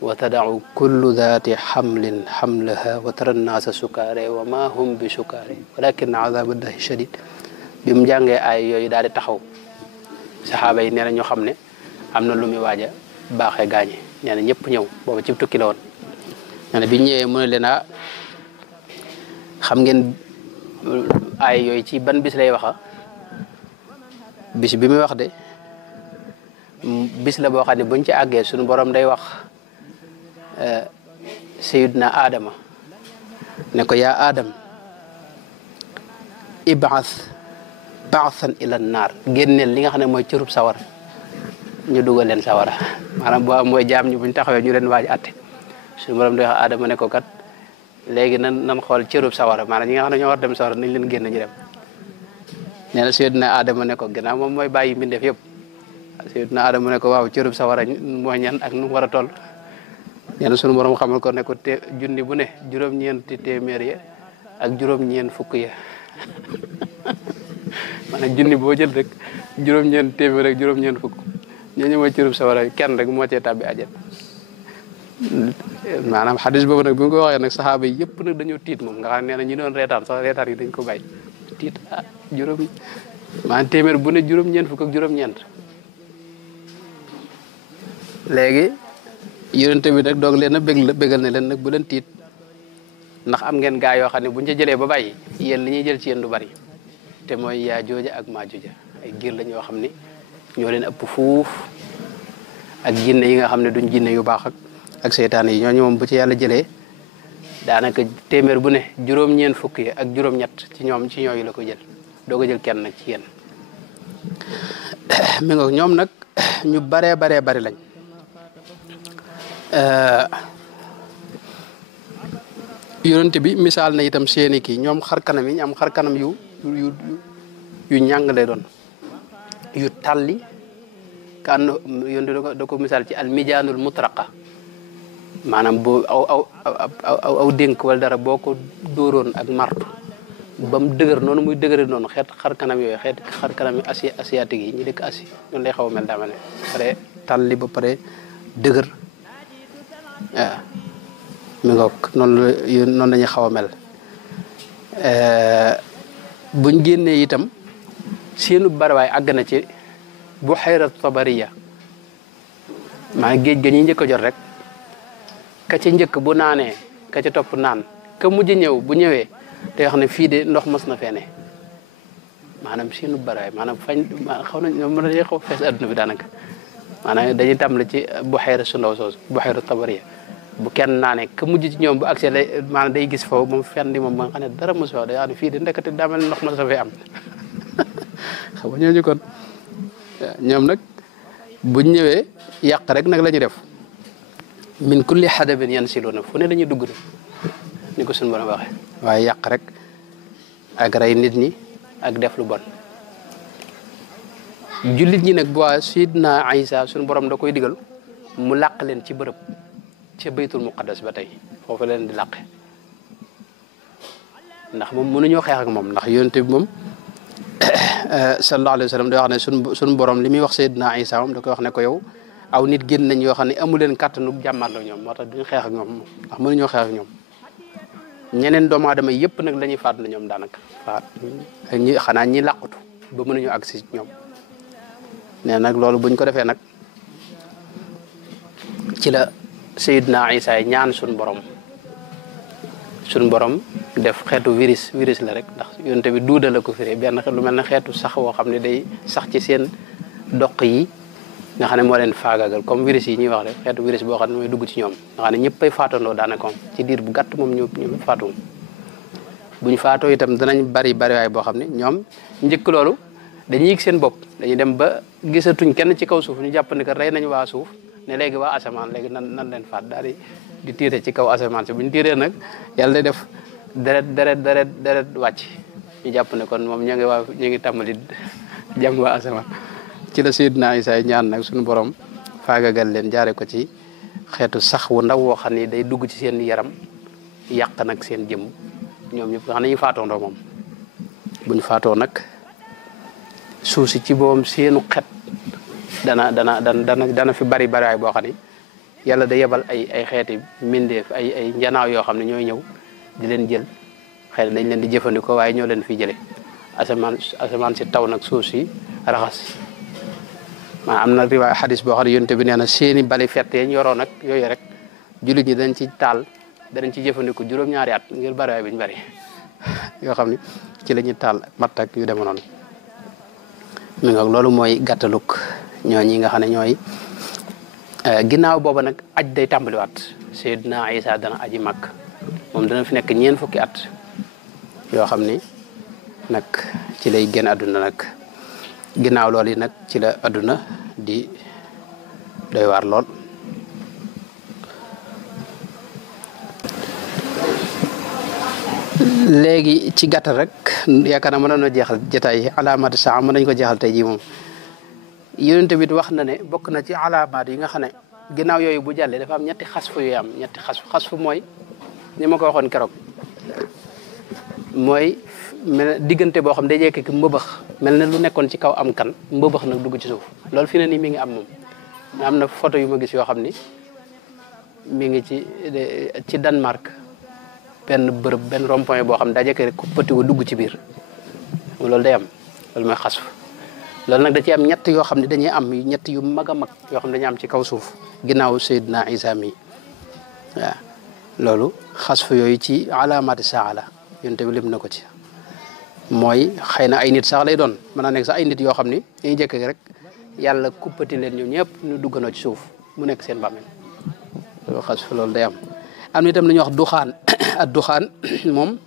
wa tada'u kullu dhati hamlin hamlaha wa tara nnaasa sukaare wa ma hum bi sukaare walakinna azaba llahi shadid bi mu jàngee ay yooyu daal di taxaw saxaaba yi nee na ñu xam ne am na lu muy waaj a baaxee gaañe nee na ñëpp ñëw booba ci tukki la woon nee na bi ñëwee mu ne leen xam ngeen ay yooyu ci ban bis lay waxa bis bi muy wax de bis la boo xam ne buñ ci àggee suñu borom day wax sayidna Adama ne ko yaa Adam ba'than ila naar génneel li nga xam ne mooy cërub sawara ñu dugal leen sawara maanaam boo mooy jaam ñi buñ taxawee ñu leen waaj atte suñu borom day wax Adama ne ko kat léegi nan xool cërub sawara maanaam ñi nga xam ne ñoo war dem sawara nañ leen génn ñu dem nee na sayidna Adama ne ko ginnaaw moom mooy bàyyi mbindeef yëpp sayidna Adama ne ko waaw cërub sawara mooy ñan ak nu mu war a toll nee na sunu borom xamal ko ne ko junni bu ne juróom-ñeenti téeméer ya ak juróom-ñeent fukk ya maanaam junni boo jël rek juróom-ñeent téeméer ak juróom-ñeent fukk ñooñu mooy cërub sawara kenn rek moo cee tàbbi àjjana maanaam xadis boobu nag bi nga ko waxee nag saxaaba yi yëpp nag dañoo tiit moom nga xam ne nee na ñi doon reetaan sax reetaan yi dañ ko bàyyi tiit maanaam téeméer bu ne juróom-ñeent fukk ak juróom-ñeent léegi yonente bi nag doog leen a bégal ne leen nag bu leen tiit ndax am ngeen gaa yoo xam ne buñ ca jëlee ba bàyyi yéen li ñuy jël ci yéen du bari te mooy yaa jooja ak maa jooja ay giir lañ yoo xam ne ñoo leen ëpp fuuf ak jinne yi nga xam ne duñ jinne yu baax ak seytaane yi ñooñu moom bu ci yàlla jëlee daanaka téeméer bu ne juróom-ñeent fukk yi ak juróom-ñett ci ñooyu la ko jël doo ko jël kenn nag ci yéen mi nga ñoom nag ñu baree bari lañ yonente bi misaal na itam seeni kii ñoom xar kanam yi ñu am xar kanam yu ñàng lay doon yu talli kan yonente da ko misaal ci al mijaanul mutraqa maanaam boo aw dénk wala dara boo ko dóoroon ak martu ba mu dëgër noonu muy dëgëre noonu xeet xar kanam yooyu xeet xar kanam yi asiatique yi ñu dëkk Asie noonu lay xaw a mel daa mel ne pare talli ba pare dëgër waaw mi ngoog noonu lañuy xaw a mel buñ génnee itam seenu barawaay àgg na ci buhayrat tabariya maa géej ga ñuy njëkk a jot rek ka ca njëkk bu naanee ka ca topp naan ka mujj ñëw bu ñëwee te wax ne fii de ndox mas na fee ne maanaam seenu barawaay maanaam fañ xaw na ñoom mën xaw fees adduna bi daanaka maanaam dañuy tàmbali ci buhayra su ndaw soosu buhayrat tabariya bu kenn naanee ka mujj ci ñoom bu accès lay maanaam day gis foofu moom fenn di moom ba nga xam ne dara mosu fa day wax ne fii de ndekete daa mel ndox ma sa fee am xam nga ñooñu kon ñoom nag buñ ñëwee yàq rek nag la ñuy def min kulli xadabin yansiluna fu ne la ñuy dugg na ni ko suñu borom waxee waaye yàq rek ak rey nit ñi ak def lu bon jullit ñi nag bu waa Sidna Isa suñu borom da koy digal mu làq leen ci bërëb ca baytul muqaddas ba tey foofu leen di làqe ndax moom mënuñoo xeex ak moom ndax yonente bi moom sallallahu alayhi wa sallam day wax ne suñu borom li muy wax Seydina Isa moom da koy wax ne ko yow aw nit génn nañ yoo xam ne amu leen kàttanu jàmmarloo ñoom moo tax duñu xeex ak ñoom ndax mënuñoo xeex ak ñoom ñeneen doomu aadama yëpp nag la ñuy faat na ñoom daanaka faat ñi xanaa ñi làqutu ba mënuñoo agsi ñoom nee nag loolu buñ ko defee nag ci la Seydina Isa ñaan suñu borom def xeetu virus la rek ndax yonte bi duuda la ko firee benn lu mel ne xeetu sax woo xam ne day sax ci seen doq yi nga xam ne moo leen faagaagal comme virus yi ñuy wax rek xeetu virus boo xam ne mooy dugg ci ñoom nga xam ne ñëppay faatandoo daanaka ci diir bu gàtt moom ñu faatu buñ faatoo itam danañ bari waay boo xam ne ñoom njëkk loolu dañuy yëg seen bopp dañuy dem ba gisatuñ kenn ci kaw suuf ñu jàpp ne que rey nañu waa suuf ne léegi waa asamaan léegi nan leen faat daal di tiire ci kaw asamaan si bu ñu tiiree nag yàlla day def deret wàcc ñu jàpp ne kon moom ñu ngi tàmbali jàmm waa asamaan ci la Seydina Isa ñaan nag suñu borom faagagal leen jaare ko ci xeetu sax wu ndaw woo xam ne day dugg ci seen yaram yàq nag seen jëmm ñoom ñëpp nga xam ne ñu faatoondoo moom buñ faatoo nag suuf si ci boobam seenu xet dana fi bari waay boo xam ne yàlla da yebal ay xeeti mbindeef ay njanaaw yoo xam ne ñooy ñëw di leen jël xëy na dañ leen di jëfandikoo waaye ñoo leen fi jële asamaan si taw nag suuf si raxas maa am na riwaay xadis boo xam ne yonte bi nee na seeni bali fett yañ yoroo nag yooyu rek jullit ñi dañ ci taal danañ ci jëfandiku juróom-ñaari at ngir bari waay bi ñu bari yoo xam ne ci la ñuy taal matt ak yu deme noonu mi nga loolu mooy gàttaluk ñi nga xam ne ñooy ginnaaw booba nag aj day tàmbaliwaat Seydina Isa dana aji mag moom dana fi nekk ñeen fukki at yoo xam ni nag ci lay génn àdduna nag ginnaaw loolu yi nag ci la àdduna di doy waar lool léegi ci gàttal rek yaakaar naa mënoon na jeexal jotaay yi alaamaat saa mën nañu ko jeexal tey jii moom yonent bi wax na ne bokk na ci alaamaat yi nga xam ne ginnaaw yooyu bu jàllee dafa am ñetti xasfu yu am ñetti xasfu mooy ni ma ko waxoon keroog mooy mel diggante boo xam day jekki ki mbëbëx mel ne lu nekkoon ci kaw am kan mbëbëx nag dugg ci suuf loolu fi ne nii mi ngi am moom am na photo yu ma gis yoo xam ni mi ngi ci Danemark benn bërëb benn rond-point boo xam ne daa jekki rek pëti wa dugg ci biir loolu day am loolu mooy xasfu loolu nag da ci am ñett yoo xam ne dañuy am ñett yu mag a mag yoo xam ne dañuy am ci kaw suuf ginnaaw Seydina Isa mi waaw loolu xasfu yooyu ci alaamaati saa la yonte bi lim na ko ci mooy xëy na ay nit sax lay doon mën naa nekk sax ay nit yoo xam ni dañuy jekk rek yàlla kuppati leen ñoom ñëpp ñu dugganoo ci suuf mu nekk seen bàmmeel loolu xasfu loolu day am na itam lu ñuy wax duxaan ak duxaan moom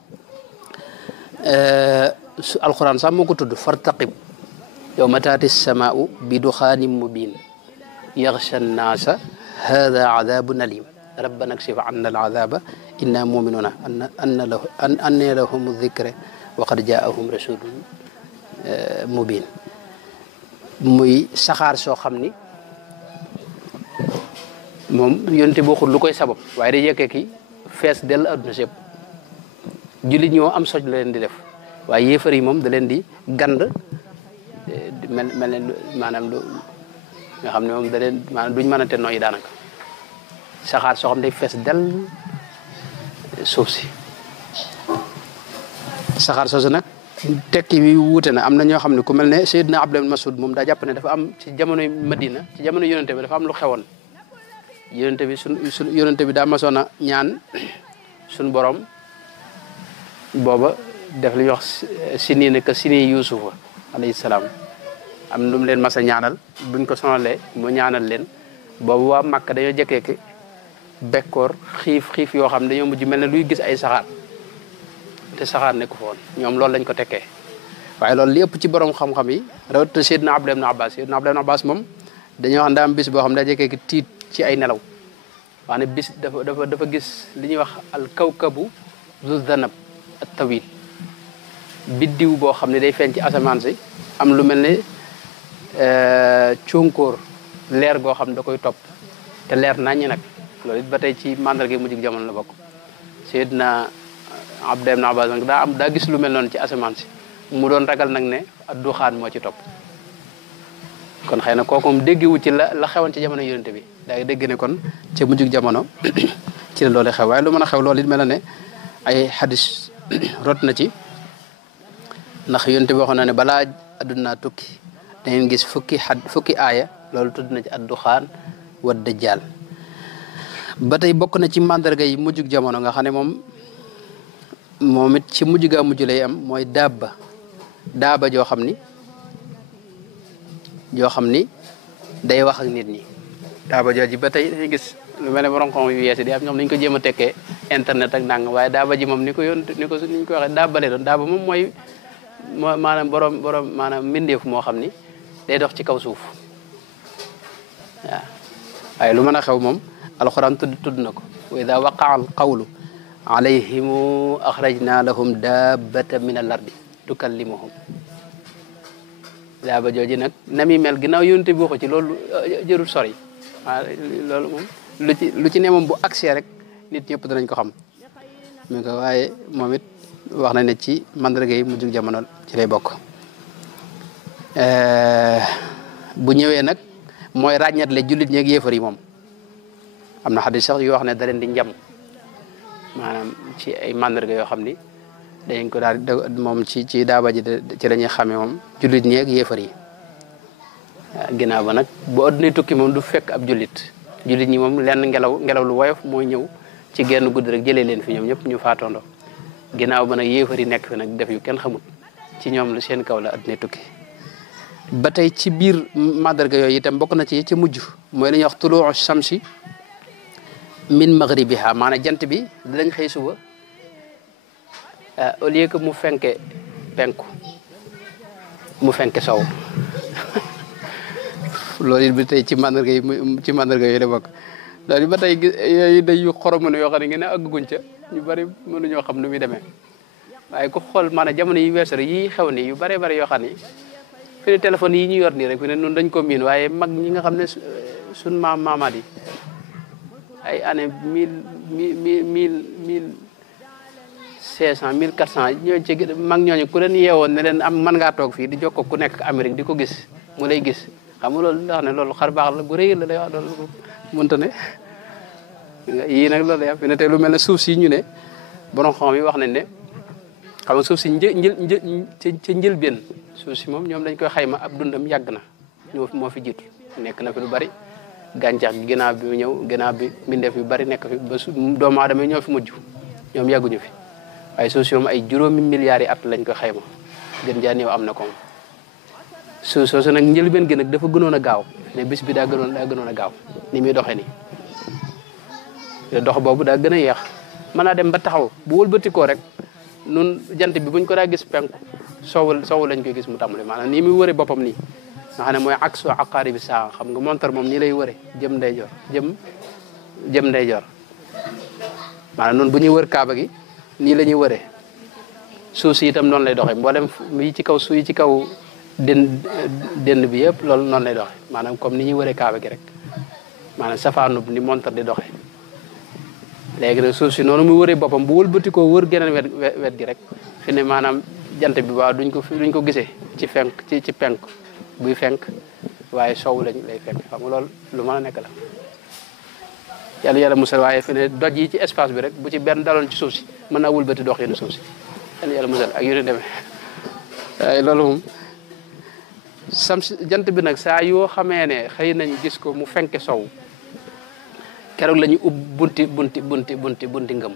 alquran sax moo ko tudd fartaqib yawma taati samaau bi duxaanin mubin yaxsha nnaasa hada adabun alim rabbana kshif anna al adaba inna muminuna anna lahum dhikra wa qad jaahum rasulun mubin muy saxaar soo xam ni moom yonte boo xul lu koy sabab waaye day yekkee ki fees dell adduna sépp jullit ñoo am soj la leen di def waaye yéefar yi moom da leen di gand mel ne maanaam lu nga xam ne moom da leen maanaam duñ mën a te nooyi daanaka saxaar soo xam day fees dell suuf si saxaar soosu nag tekki bi wuute na am na ñoo xam ne ku mel ne Seydina Abdullah Mas'ud moom daa jàpp ne dafa am ci jamonoy Madina ci jamono yonente bi dafa am lu xewoon yonente bi yonente bi daa masoon a ñaan suñ borom booba def li ñuy wax sini ne que sini Yuusufa alayhi salaam am lu mu leen mas a ñaanal buñ ko sonalee mu ñaanal leen boobu waa Makka dañoo jëkkeeki bekkoor xiif yoo xam ne dañoo mujj mel ne luy gis ay saxaar te saxaar nekku fa woon ñoom loolu lañ ko tekkee waaye loolu li ëpp ci borom xam-xam yi rawatina Seydina Abdullah ibn Abbas Seydina Abdullah ibn Abbas moom dañoo xam daa am bis boo xam ne daa jëkkeeki tiit ci ay nelaw wax ne bis dafa gis li ñuy wax al kawkabu zu zanab at tawil biddiw boo xam ne day feeñ ci asamaan si am lu mel ne cónkóor leer goo xam ne da koy topp te leer naññi nag loolu it ba tey ci mandarga mujj jamono la bokk Seydina Abdullah ibn Abbas nag daa gis lu mel noonu ci asamaan si mu doon ragal nag ne duxaan moo ci topp kon xëy na kooku moom déggewu ci la xewoon ci jamono yonente bi daa dégg ne kon ca mujjug jamono ci la loolu xew waaye lu mën a xew loolu it mel na ne ay xadis rot na ci ndax yonente bi waxoon na ne balaa adduna tukki da ngeen gis fukki aaya loolu tudd na ci adduxaan wa dajjal ba tey bokk na ci mandarga yi mujjug jamono nga xam ne moom it ci mujj gaa mujj lay am mooy daaba joo xam ni day wax ak nit ñi daaba jooji ba tey dañuy gis lu mel ne borom-xam yu yeesi di am ñoom dañu ko jéem a tekkee internet ak nang waaye daaba ji moom ni ko waxee daabale doon daaba moom mooy maanaam borom maanaam mbindeef moo xam ni day dox ci kaw suuf waaw waaye lu mën a xew moom alxuraan tudd na ko wa ida waqaa al qawlu alayhimu axrajna lahum dabbatan min al ardi tukallimuhum daaba jooji nag na muy mel ginnaaw yonte bi waxu ci loolu jërul sori waaw loolu moom lu ci ne moom bu accès rek nit ñëpp danañ ko xam mi ko waaye moom it wax na ne ci mandarga yi mujjug jamono ci lay bokk bu ñëwee nag mooy ràññatle jullit ñeeg yéefar yi moom am na xadis sax yoo wax ne da leen di njam maanaam ci ay mandarga yoo xam ni dañ ko daal moom ci daaba ji ci la ñuy xamee moom jullit ñeeg yéefar yi ginnaaw ba nag bu addunay tukki moom du fekk ab jullit ñi moom lenn ngelaw lu woyof mooy ñëw ci genn guddi rek jëlee leen fi ñoom ñëpp ñu faatondo ginnaaw ba nag yéefar yi nekk fi nag def yu kenn xamut ci ñoom lu seen kaw la addunay tukki ba tey ci biir mandarga yooyu itam bokk na ci mujj mooy li ñuy wax tuluu shamsi min maghribiha maanaam jant bi dinañ xëy suba au lieu que mu fenke penku mu fenke sow loolu it bi tey ci mandarga yooyu la bokk loolu ba tey yooyu day yu xoromu yoo xam ne ngeen ne àgguñ ca ñu bari mënuñoo xam nu muy demee waaye ku xool maanaam jamono yi weesu rek yi xew ni yu bare bari yoo xam ni fi ne téléphone yi ñu yor nii rek fi ne noonu dañ ko miin waaye mag ñi nga xam ne suñ maamaat yi ay année 1500 1400 ñooñu ci mag ñooñu ku leen yeewoon ne leen am mën ngaa toog fii di jokkoo ku nekk Amérique di ko gis mu lay gis xam nga loolu wax ne loolu xar baax la bu rëy la lay wax loolu mënta ne yii nag loolu yam fi ne tey lu mel ne suuf si ñu ne borom xam yi wax nañ ne xam nga suuf si ca njëlbéen suuf si moom ñoom dañ koy xayma ab dundam yàgg na moo fi jiitu nekk na fi lu bari gàncax gi ginnaaw bi ñëw ginnaaw bi mbindeef yu bari nekk fi ba doomu aadama ñoo fi mujj ñoom yàgguñu fi waaye suuf si moom ay juróomi milliards yi at lañ koy xayma gën jaa néew am na ko moom suuf soosu nag njëlbeen gi nag dafa gënoon a gaaw ne bis bi daa gënoon a gaaw ni muy doxee nii dox boobu daa gën a yeex mën naa dem ba taxaw bu wëlbatikoo rek nun jant bi buñ ko daa gis penku soowu lañ koy gis mu tàmbali maanaam nii muy wëre boppam nii nga xam ne mooy aksu aqaaribi saa xam nga montar moom nii lay wëre jëm ndeyjoor jëm ndeyjoor maanaam noonu bu ñuy wër kaaba gi nii la ñuy wëre suuf si itam noonu lay doxee mboolem yi ci kaw suuf yi ci kaw dënn bi yëpp loolu noonu lay doxee maanaam comme ni ñuy wëree kaaba gi rek maanaam safaanub ni montar di doxee léegi nag suuf si noonu muy wëree boppam bu wëlbatikoo wër geneen wet gi rek fi ne maanaam jant bi waaw duñ ko gisee ci fenk ci penk buy fenk waaye sow lay fenk xam nga loolu lu mën a nekk la yàlla musal waaye fi ne doj yi ci espace bi rek bu ci benn daloon ci suuf si mën naa wëlbati dox yéen suuf si yàlla musal ak yu ne demee waaye loolu moom jant bi nag saa yoo xamee ne xëy nañ gis ko mu fenke sow keroog la ñuy bunti ngëm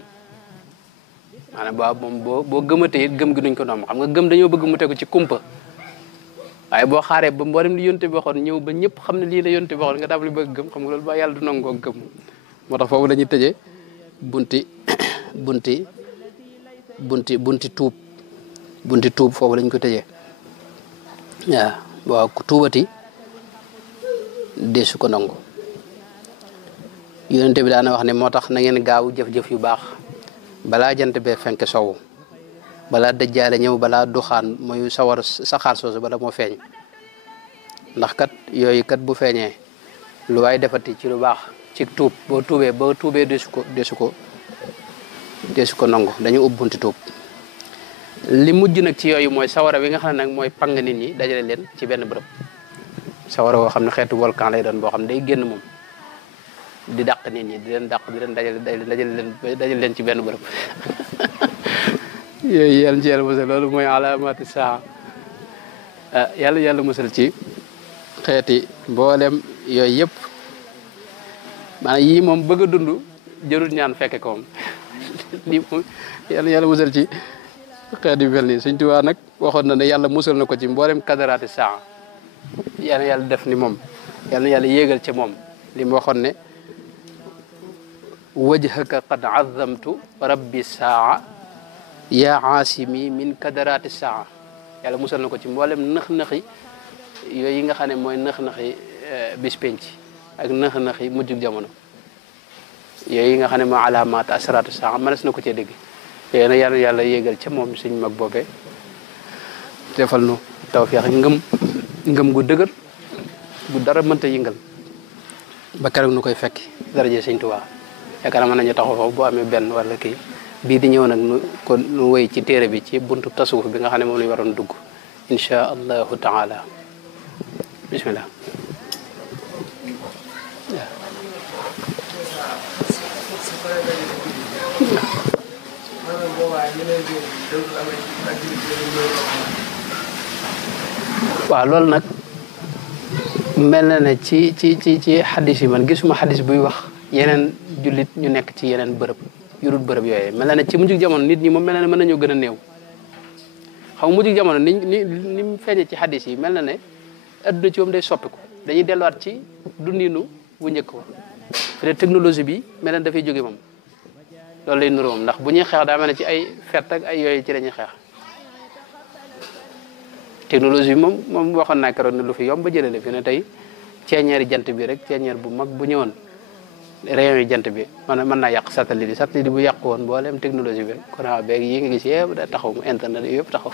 maanaam waaw moom boo gëmatee it gëm gi duñ ko noom xam nga gëm dañoo bëgg mu tegu ci kumpa waaye boo xaaree ba mboolem li yonte bi waxoon ñëw ba ñëpp xam ne lii la yonte bi waxoon nga daal li bëgg gëm xam nga loolu ba yàlla du nangoo gëm moo tax foofu la ñuy tëjee bunti tuub foofu lañ ko tëjee waaw ku tuubati deesu ko nangu yonente bi daana wax ne moo tax na ngeen gaaw jëf-jëf yu baax balaa jant bee fenk sowu balaa dëjjaale ñëw balaa duxaan mooy saxaar soosu bala moo feeñ ndax kat yooyu kat bu feeñee lu waay defati ci lu baax ci tuub boo tuubee deesu ko nangu dañu ub bunti tuub li mujj nag ci yooyu mooy sawara bi nga xam ne nag mooy pang nit ñi dajale leen ci benn bërëb sawara boo xam ne xeetu volcan lay doon boo xam ne day génn moom di dàq nit ñi di leen dàq di leen dajale leen ci benn bërëb yooyu yàlla ci yàlla musal loolu mooy alaamati saa yàlla musal ci xeeti mboolem yooyu yëpp maanaam yii moom bëgg a dund jërul ñaan fekke ko moom lii moom yàlla musal ci xeet yu mel nii Sëñ Tuubaa nag waxoon na ne yàlla musal na ko ci mboolem kadaraati saa yàlla def ni moom yàlla yéegal ci moom li mu waxoon ne wajhaka qad azamtu rabbi saa yaa aasimi min kadaraati saa yàlla musal na ko ci mboolem nëx-nëxi yooyu nga xam ne mooy nëx-nëxi bis penc ak nëx-nëxi mujjug jamono yooyu nga xam ne mooy alaamaat asraatu saa mënees na ko cee dégg yooyu nag yàlla yéegal ca moom suñ mag boobee defal nu tawfeex ngëm gu dëgër gu dara mënta yëngal ba keroog nu koy fekki daraje Sëñ Tuubaa yaakaar naa mën nañu taxaw foofu boo amee benn wala kii bii di ñëw nag nu wéy ci téere bi ci buntu tasawuf bi nga xam ne moom lañu waroon dugg insha allahu taala bismillah waaw loolu nag mel na ne ci xadis yi man gisuma xadis buy wax yeneen jullit ñu nekk ci yeneen bërëb yu dul bërëb yooyu mel na ne ci mujjug jamono nit ñi moom mel na ne mën nañoo gën a néew xam nga mujjug jamono ni mu feeñee ci xadis yi mel na ne adduna ci moom day soppiku dañuy delluwaat ci dundinu bu njëkk wa fi ne technologie bi mel na dafay jóge moom loolu lay nuru moom ndax bu ñuy xeex daa mel ne ci ay fett ak ay yooyu ci la ñuy xeex technologie bi moom waxoon naa keroog ne lu fi yomb ba jëlee la fi ne tey ceeñeeri jant bi rek ceeñeer bu mag bu ñëwoon rayon yi jant bi mën naa yàq satellite yi satellite bu yàqu woon mboolem technologie bi courant beeg yi nga gis yëpp da taxaw mu internet yi yëpp taxaw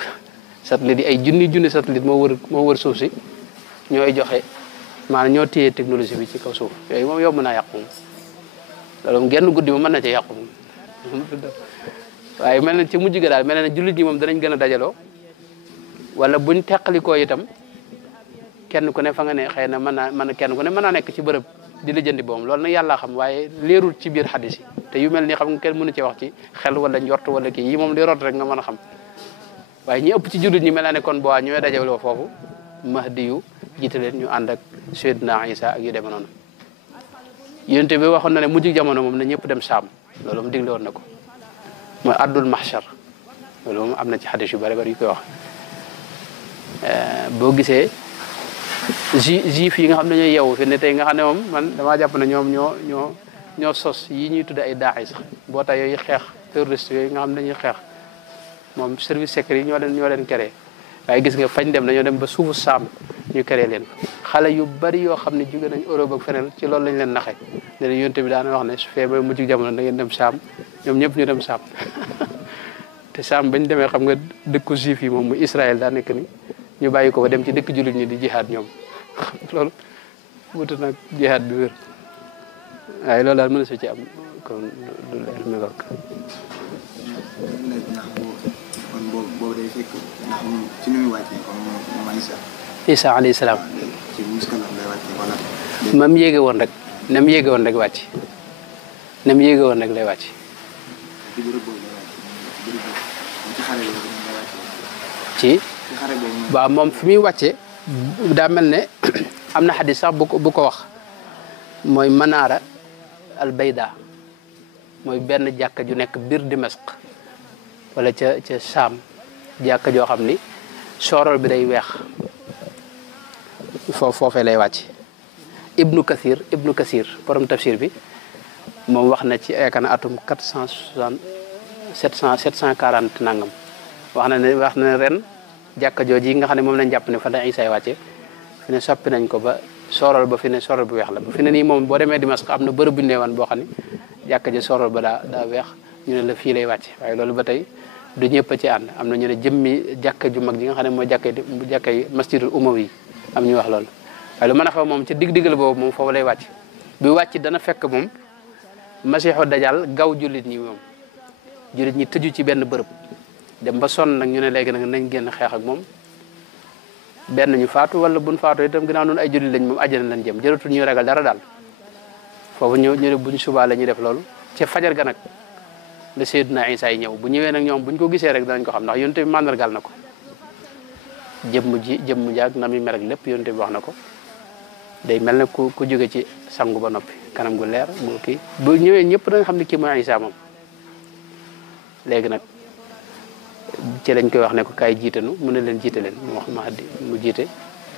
satellite yi ay junni satellite moo wër suuf si ñooy joxe maanaam ñoo téye technologie bi ci kaw suuf yooyu moom yomb naa yàqu moom loolu moom genn guddi moom mën na ci yàqu moom waaye mel na ci mujj ga daal mel na jullit ñi moom danañ gën a dajaloo wala buñ teqalikoo itam kenn ku ne fa nga ne xëy na kenn ku ne mën naa nekk ci bërëb di la jëndi boom loolu nag yàlla xam waaye leerul ci biir xadis yi te yu mel ni xam nga kenn mënu ci wax ci xel wala njort wala kii yi moom li rot rek nga mën a xam waaye ñi ëpp ci jullit ñi mel na ne kon boo ñooy dajaloo foofu mahdi yu jiite leen ñu ànd ak Seydina Isa ak yu demee noonu yonent bi waxoon na ne mujj jamono moom na ñëpp dem saam loolu moom digle woon na ko mooy addul mahshar loolu moom am na ci xadis yu bari bari yu koy wax boo gisee juif yi nga xam ne ñooy yeewu fi ne tey nga xam ne moom man damaa jàpp ne ñoom ñoo sos yi ñuy tudde ay daaxi sax bootaay yooyu xeex terroriste yooyu nga xam ne dañuy xeex moom service secret yi ñoo leen créé waaye gis nga fañ dem dañoo dem ba suufu saam ñu créé leen xale yu bari yoo xam ne jóge nañ Europe ak feneen ci loolu lañ leen naxee ne leen yonte bi daana wax ne su fee ba mujj jamono da ngeen dem saam ñoom ñëpp ñu dem saam te saam bañ demee xam nga dëkku juif yi moom mu Israël daa nekk ni ñu bàyyi ko fa dem ci dëkk jullit ñi di jihaad ñoom loolu wuute nag jihaad bi wér waaye loolu daal mën na su ci am kon lu leer mi ngoog kon boobu day fekk ndax moom ci nu muy wàccee comme moom Isa alayhi salaam ci muskalam lay wàccee wala mam yéege woon rek nam yéege woon rek wàcc nam yéege woon rek lay wàcc ci bërëb boobu lay wàccee ci xare boobu lay wàccee ci xare boobu waaw moom fi muy wàcce daa mel ne am na xadis sax bu ko wax mooy manaara al bayda mooy benn jàkka ju nekk biir Dimashq wala ca Saam jàkka joo xam ni soorol bi day weex foofee lay wàcc ibnu kasir borom tafsir bi moom wax na ci yaakaar na atum 740 nangam wax na ne ren jàkka jooji yi nga xam ne moom lañ jàpp ne fa la Isa wàcce fi ne soppi nañ ko ba sorol ba fi ne sorol bu weex la ba fi ne nii moom boo demee Dimashq am na bërëb bu ñu ne woon boo xam ne jàkka ji sorol ba daa weex ñu ne la fii lay wàcce waaye loolu ba tey du ñëpp a ci ànd am na ñu ne jëmmi jàkka ju mag ji nga xam ne mooy jàkkay masjidul umawi am ñu wax loolu waaye lu mën a fa moom ci digg-diggal boobu moom foofu lay wàcc bi wàcc dana fekk moom masiixu dajal gaw jullit ñi moom jullit ñi tëju ci benn bërëb dem ba sonn nag ñu ne léegi nag nañ génn xeex ak moom benn ñu faatu wala buñ faatu itam ginnaaw noonu ay jullit lañ moom àjjana lañ jëm jëratul ñuy ragal dara daal foofu ñu ne buñ subaa la ñuy def loolu ci fajar ga nag la Seydina Isa yi ñëw bu ñëwee nag ñoom buñ ko gisee rek danañ ko xam ndax yonent bi màndargal na ko jëmm jaag na muy mel ak lépp yonent bi wax na ko day mel ne ku jóge ci sangu ba noppi kanam gu leer bu kii bu ñëwee ñëpp da nga xam ne kii mooy Isa moom léegi nag ci lañ koy wax ne ko kaay jiite nu mu ne leen jiite leen mu wax Mahdi mu jiite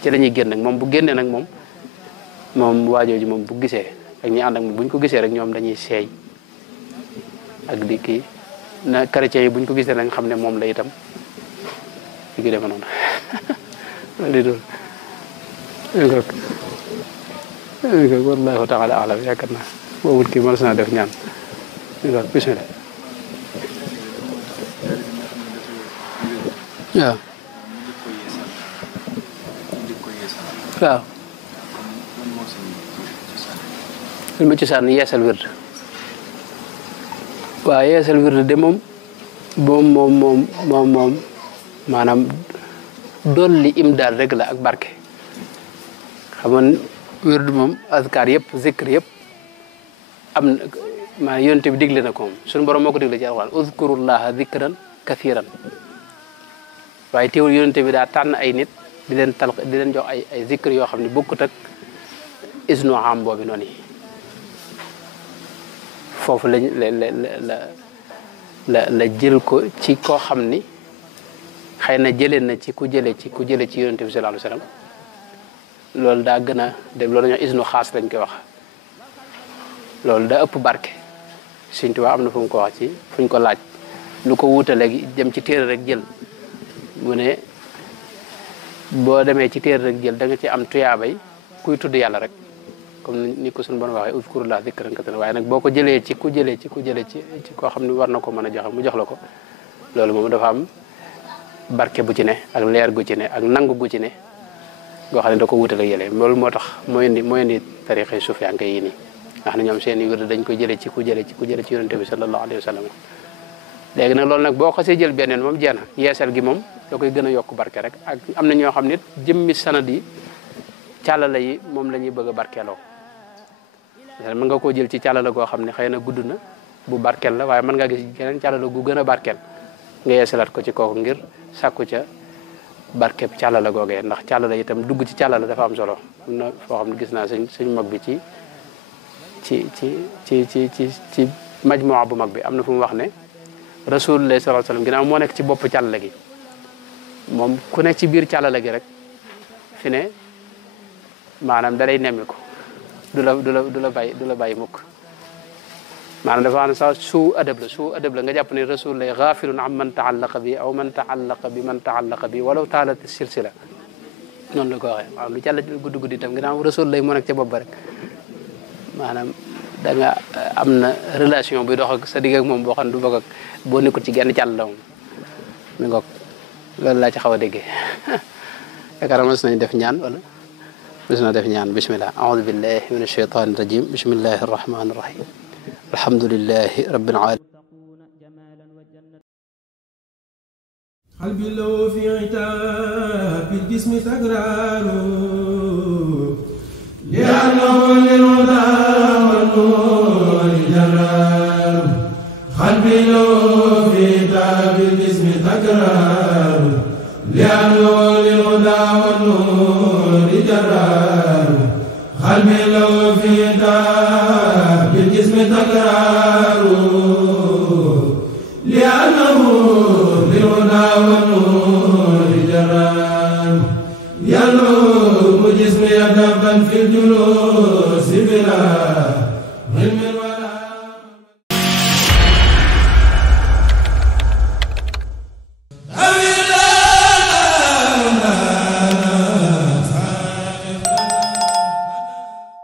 ci la ñuy génn nag moom bu génnee nag moom waajooju moom bu gisee ak ñi ànd ak moom buñ ko gisee rek ñoom dañuy seey ak di kii na chrétiens yi buñ ko gisee nag xam ne moom la itam di ko demee noonu li doon wallahu taala alam yaakaar naa boobul kii mën na def ñaan bismillah waaw waaw lu ma ci sànni yeesal wird waaw yeesal wird de moom maanaam dolli imdaad rek la ak barke xam wird moom azkar yëpp zikr yëpp am na maanaam yonent bi digle na ko moom suñu borom moo ko digle ci alxuraan uzkurullaha zikran kathiran waaye teewul yonent bi daa tànn ay nit di leen jox ay zikr yoo xam ne bokkut ak isnu am boobu noonu yi foofu lañ la jël ko ci koo xam ni xëy na jëlee na ci ku jëlee ci yonent bi sallallahu alayhi wasallam loolu daa gën a dem loolu ñoo isnu xaas lañ koy wax loolu daa ëpp barke Sëñ Tuubaa am na fu mu ko wax ci fuñ ko laaj lu ko wuutaleeg dem ci téere rek jël mu ne boo demee ci téere rek jël da nga ci am tuyaabay kuy tudd yàlla rek comme ni ko suñu bon waxee uzkurullah zikran kasiiran waaye nag boo ko jëlee ci ku jëlee ci koo xam ne war na ko mën a joxe mu jox la ko loolu moom dafa am barke bu ci ne ak leer gu ci ne ak nangu gu ci ne goo xam ne da ko wutaleeg yële loolu moo tax mooy indi tarixa sufiyanke yi nii nga xam ne ñoom seen i wërd dañ koy jëlee ci ku jëlee ci yonente bi sallallahu alayhi wa sallam léegi nag loolu nag boo xasee jël beneen moom jeex na yeesal gi moom da koy gën a yokk barke rek ak am na ñoo xam ne jëmmi sanad yi càllala yi moom la ñuy bëgg a barkeeloo mën nga koo jël ci càllala goo xam ne xëy na gudd na bu barkeel la waaye mën ngaa gis geneen càllala gu gën a barkeel nga yeesalaat ko ci kooku ngir sàkku ca barkeb càllala googee ndax càllala itam dugg ci càllala dafa am solo am na foo xam ne gis naa suñ mag bi ci majmuwa bu mag bi am na fu mu wax ne rasulullah sallallahu alayhi wasallam ginnaaw moo nekk ci bopp càllala gi moom ku nekk ci biir càllala gi rek fi ne maanaam da lay nemmiku du la bàyyi mukk maanaam dafa am sax suu adab la nga jàpp ne rasulullah ghafilun am man taallaqa bi aw man taallaqa bi man taallaqa bi walaw taalat silsila noonu la ko waxee waaw lu càlla gudd gudd itam ginnaaw rasulullah moo nekk ca bopp ba rek maanaam da nga am na relation buy dox ak sa digg ak moom boo xam ne du bokk ak boo nekkul ci genn càll la moom mi ngoog loolu laa ci xaw a déggee yaakaar naa mas nañ def ñaan wala mas na def ñaan bismillah a'udhu billahi minash shaitanir rajim bismillahir rahmanir rahim alhamdulillahi rabbil alamin قلبي لو في عتاب الجسم تكرار لأنه للهدى والنور جرار قلبي لو في عتاب الجسم تكرار لأنه للهدى والنور جرار قلبي لو في عتاب الجسم تكرار لأنه للهدى والنور جرار يلوم جسمي دبا في الجلوس بلا علم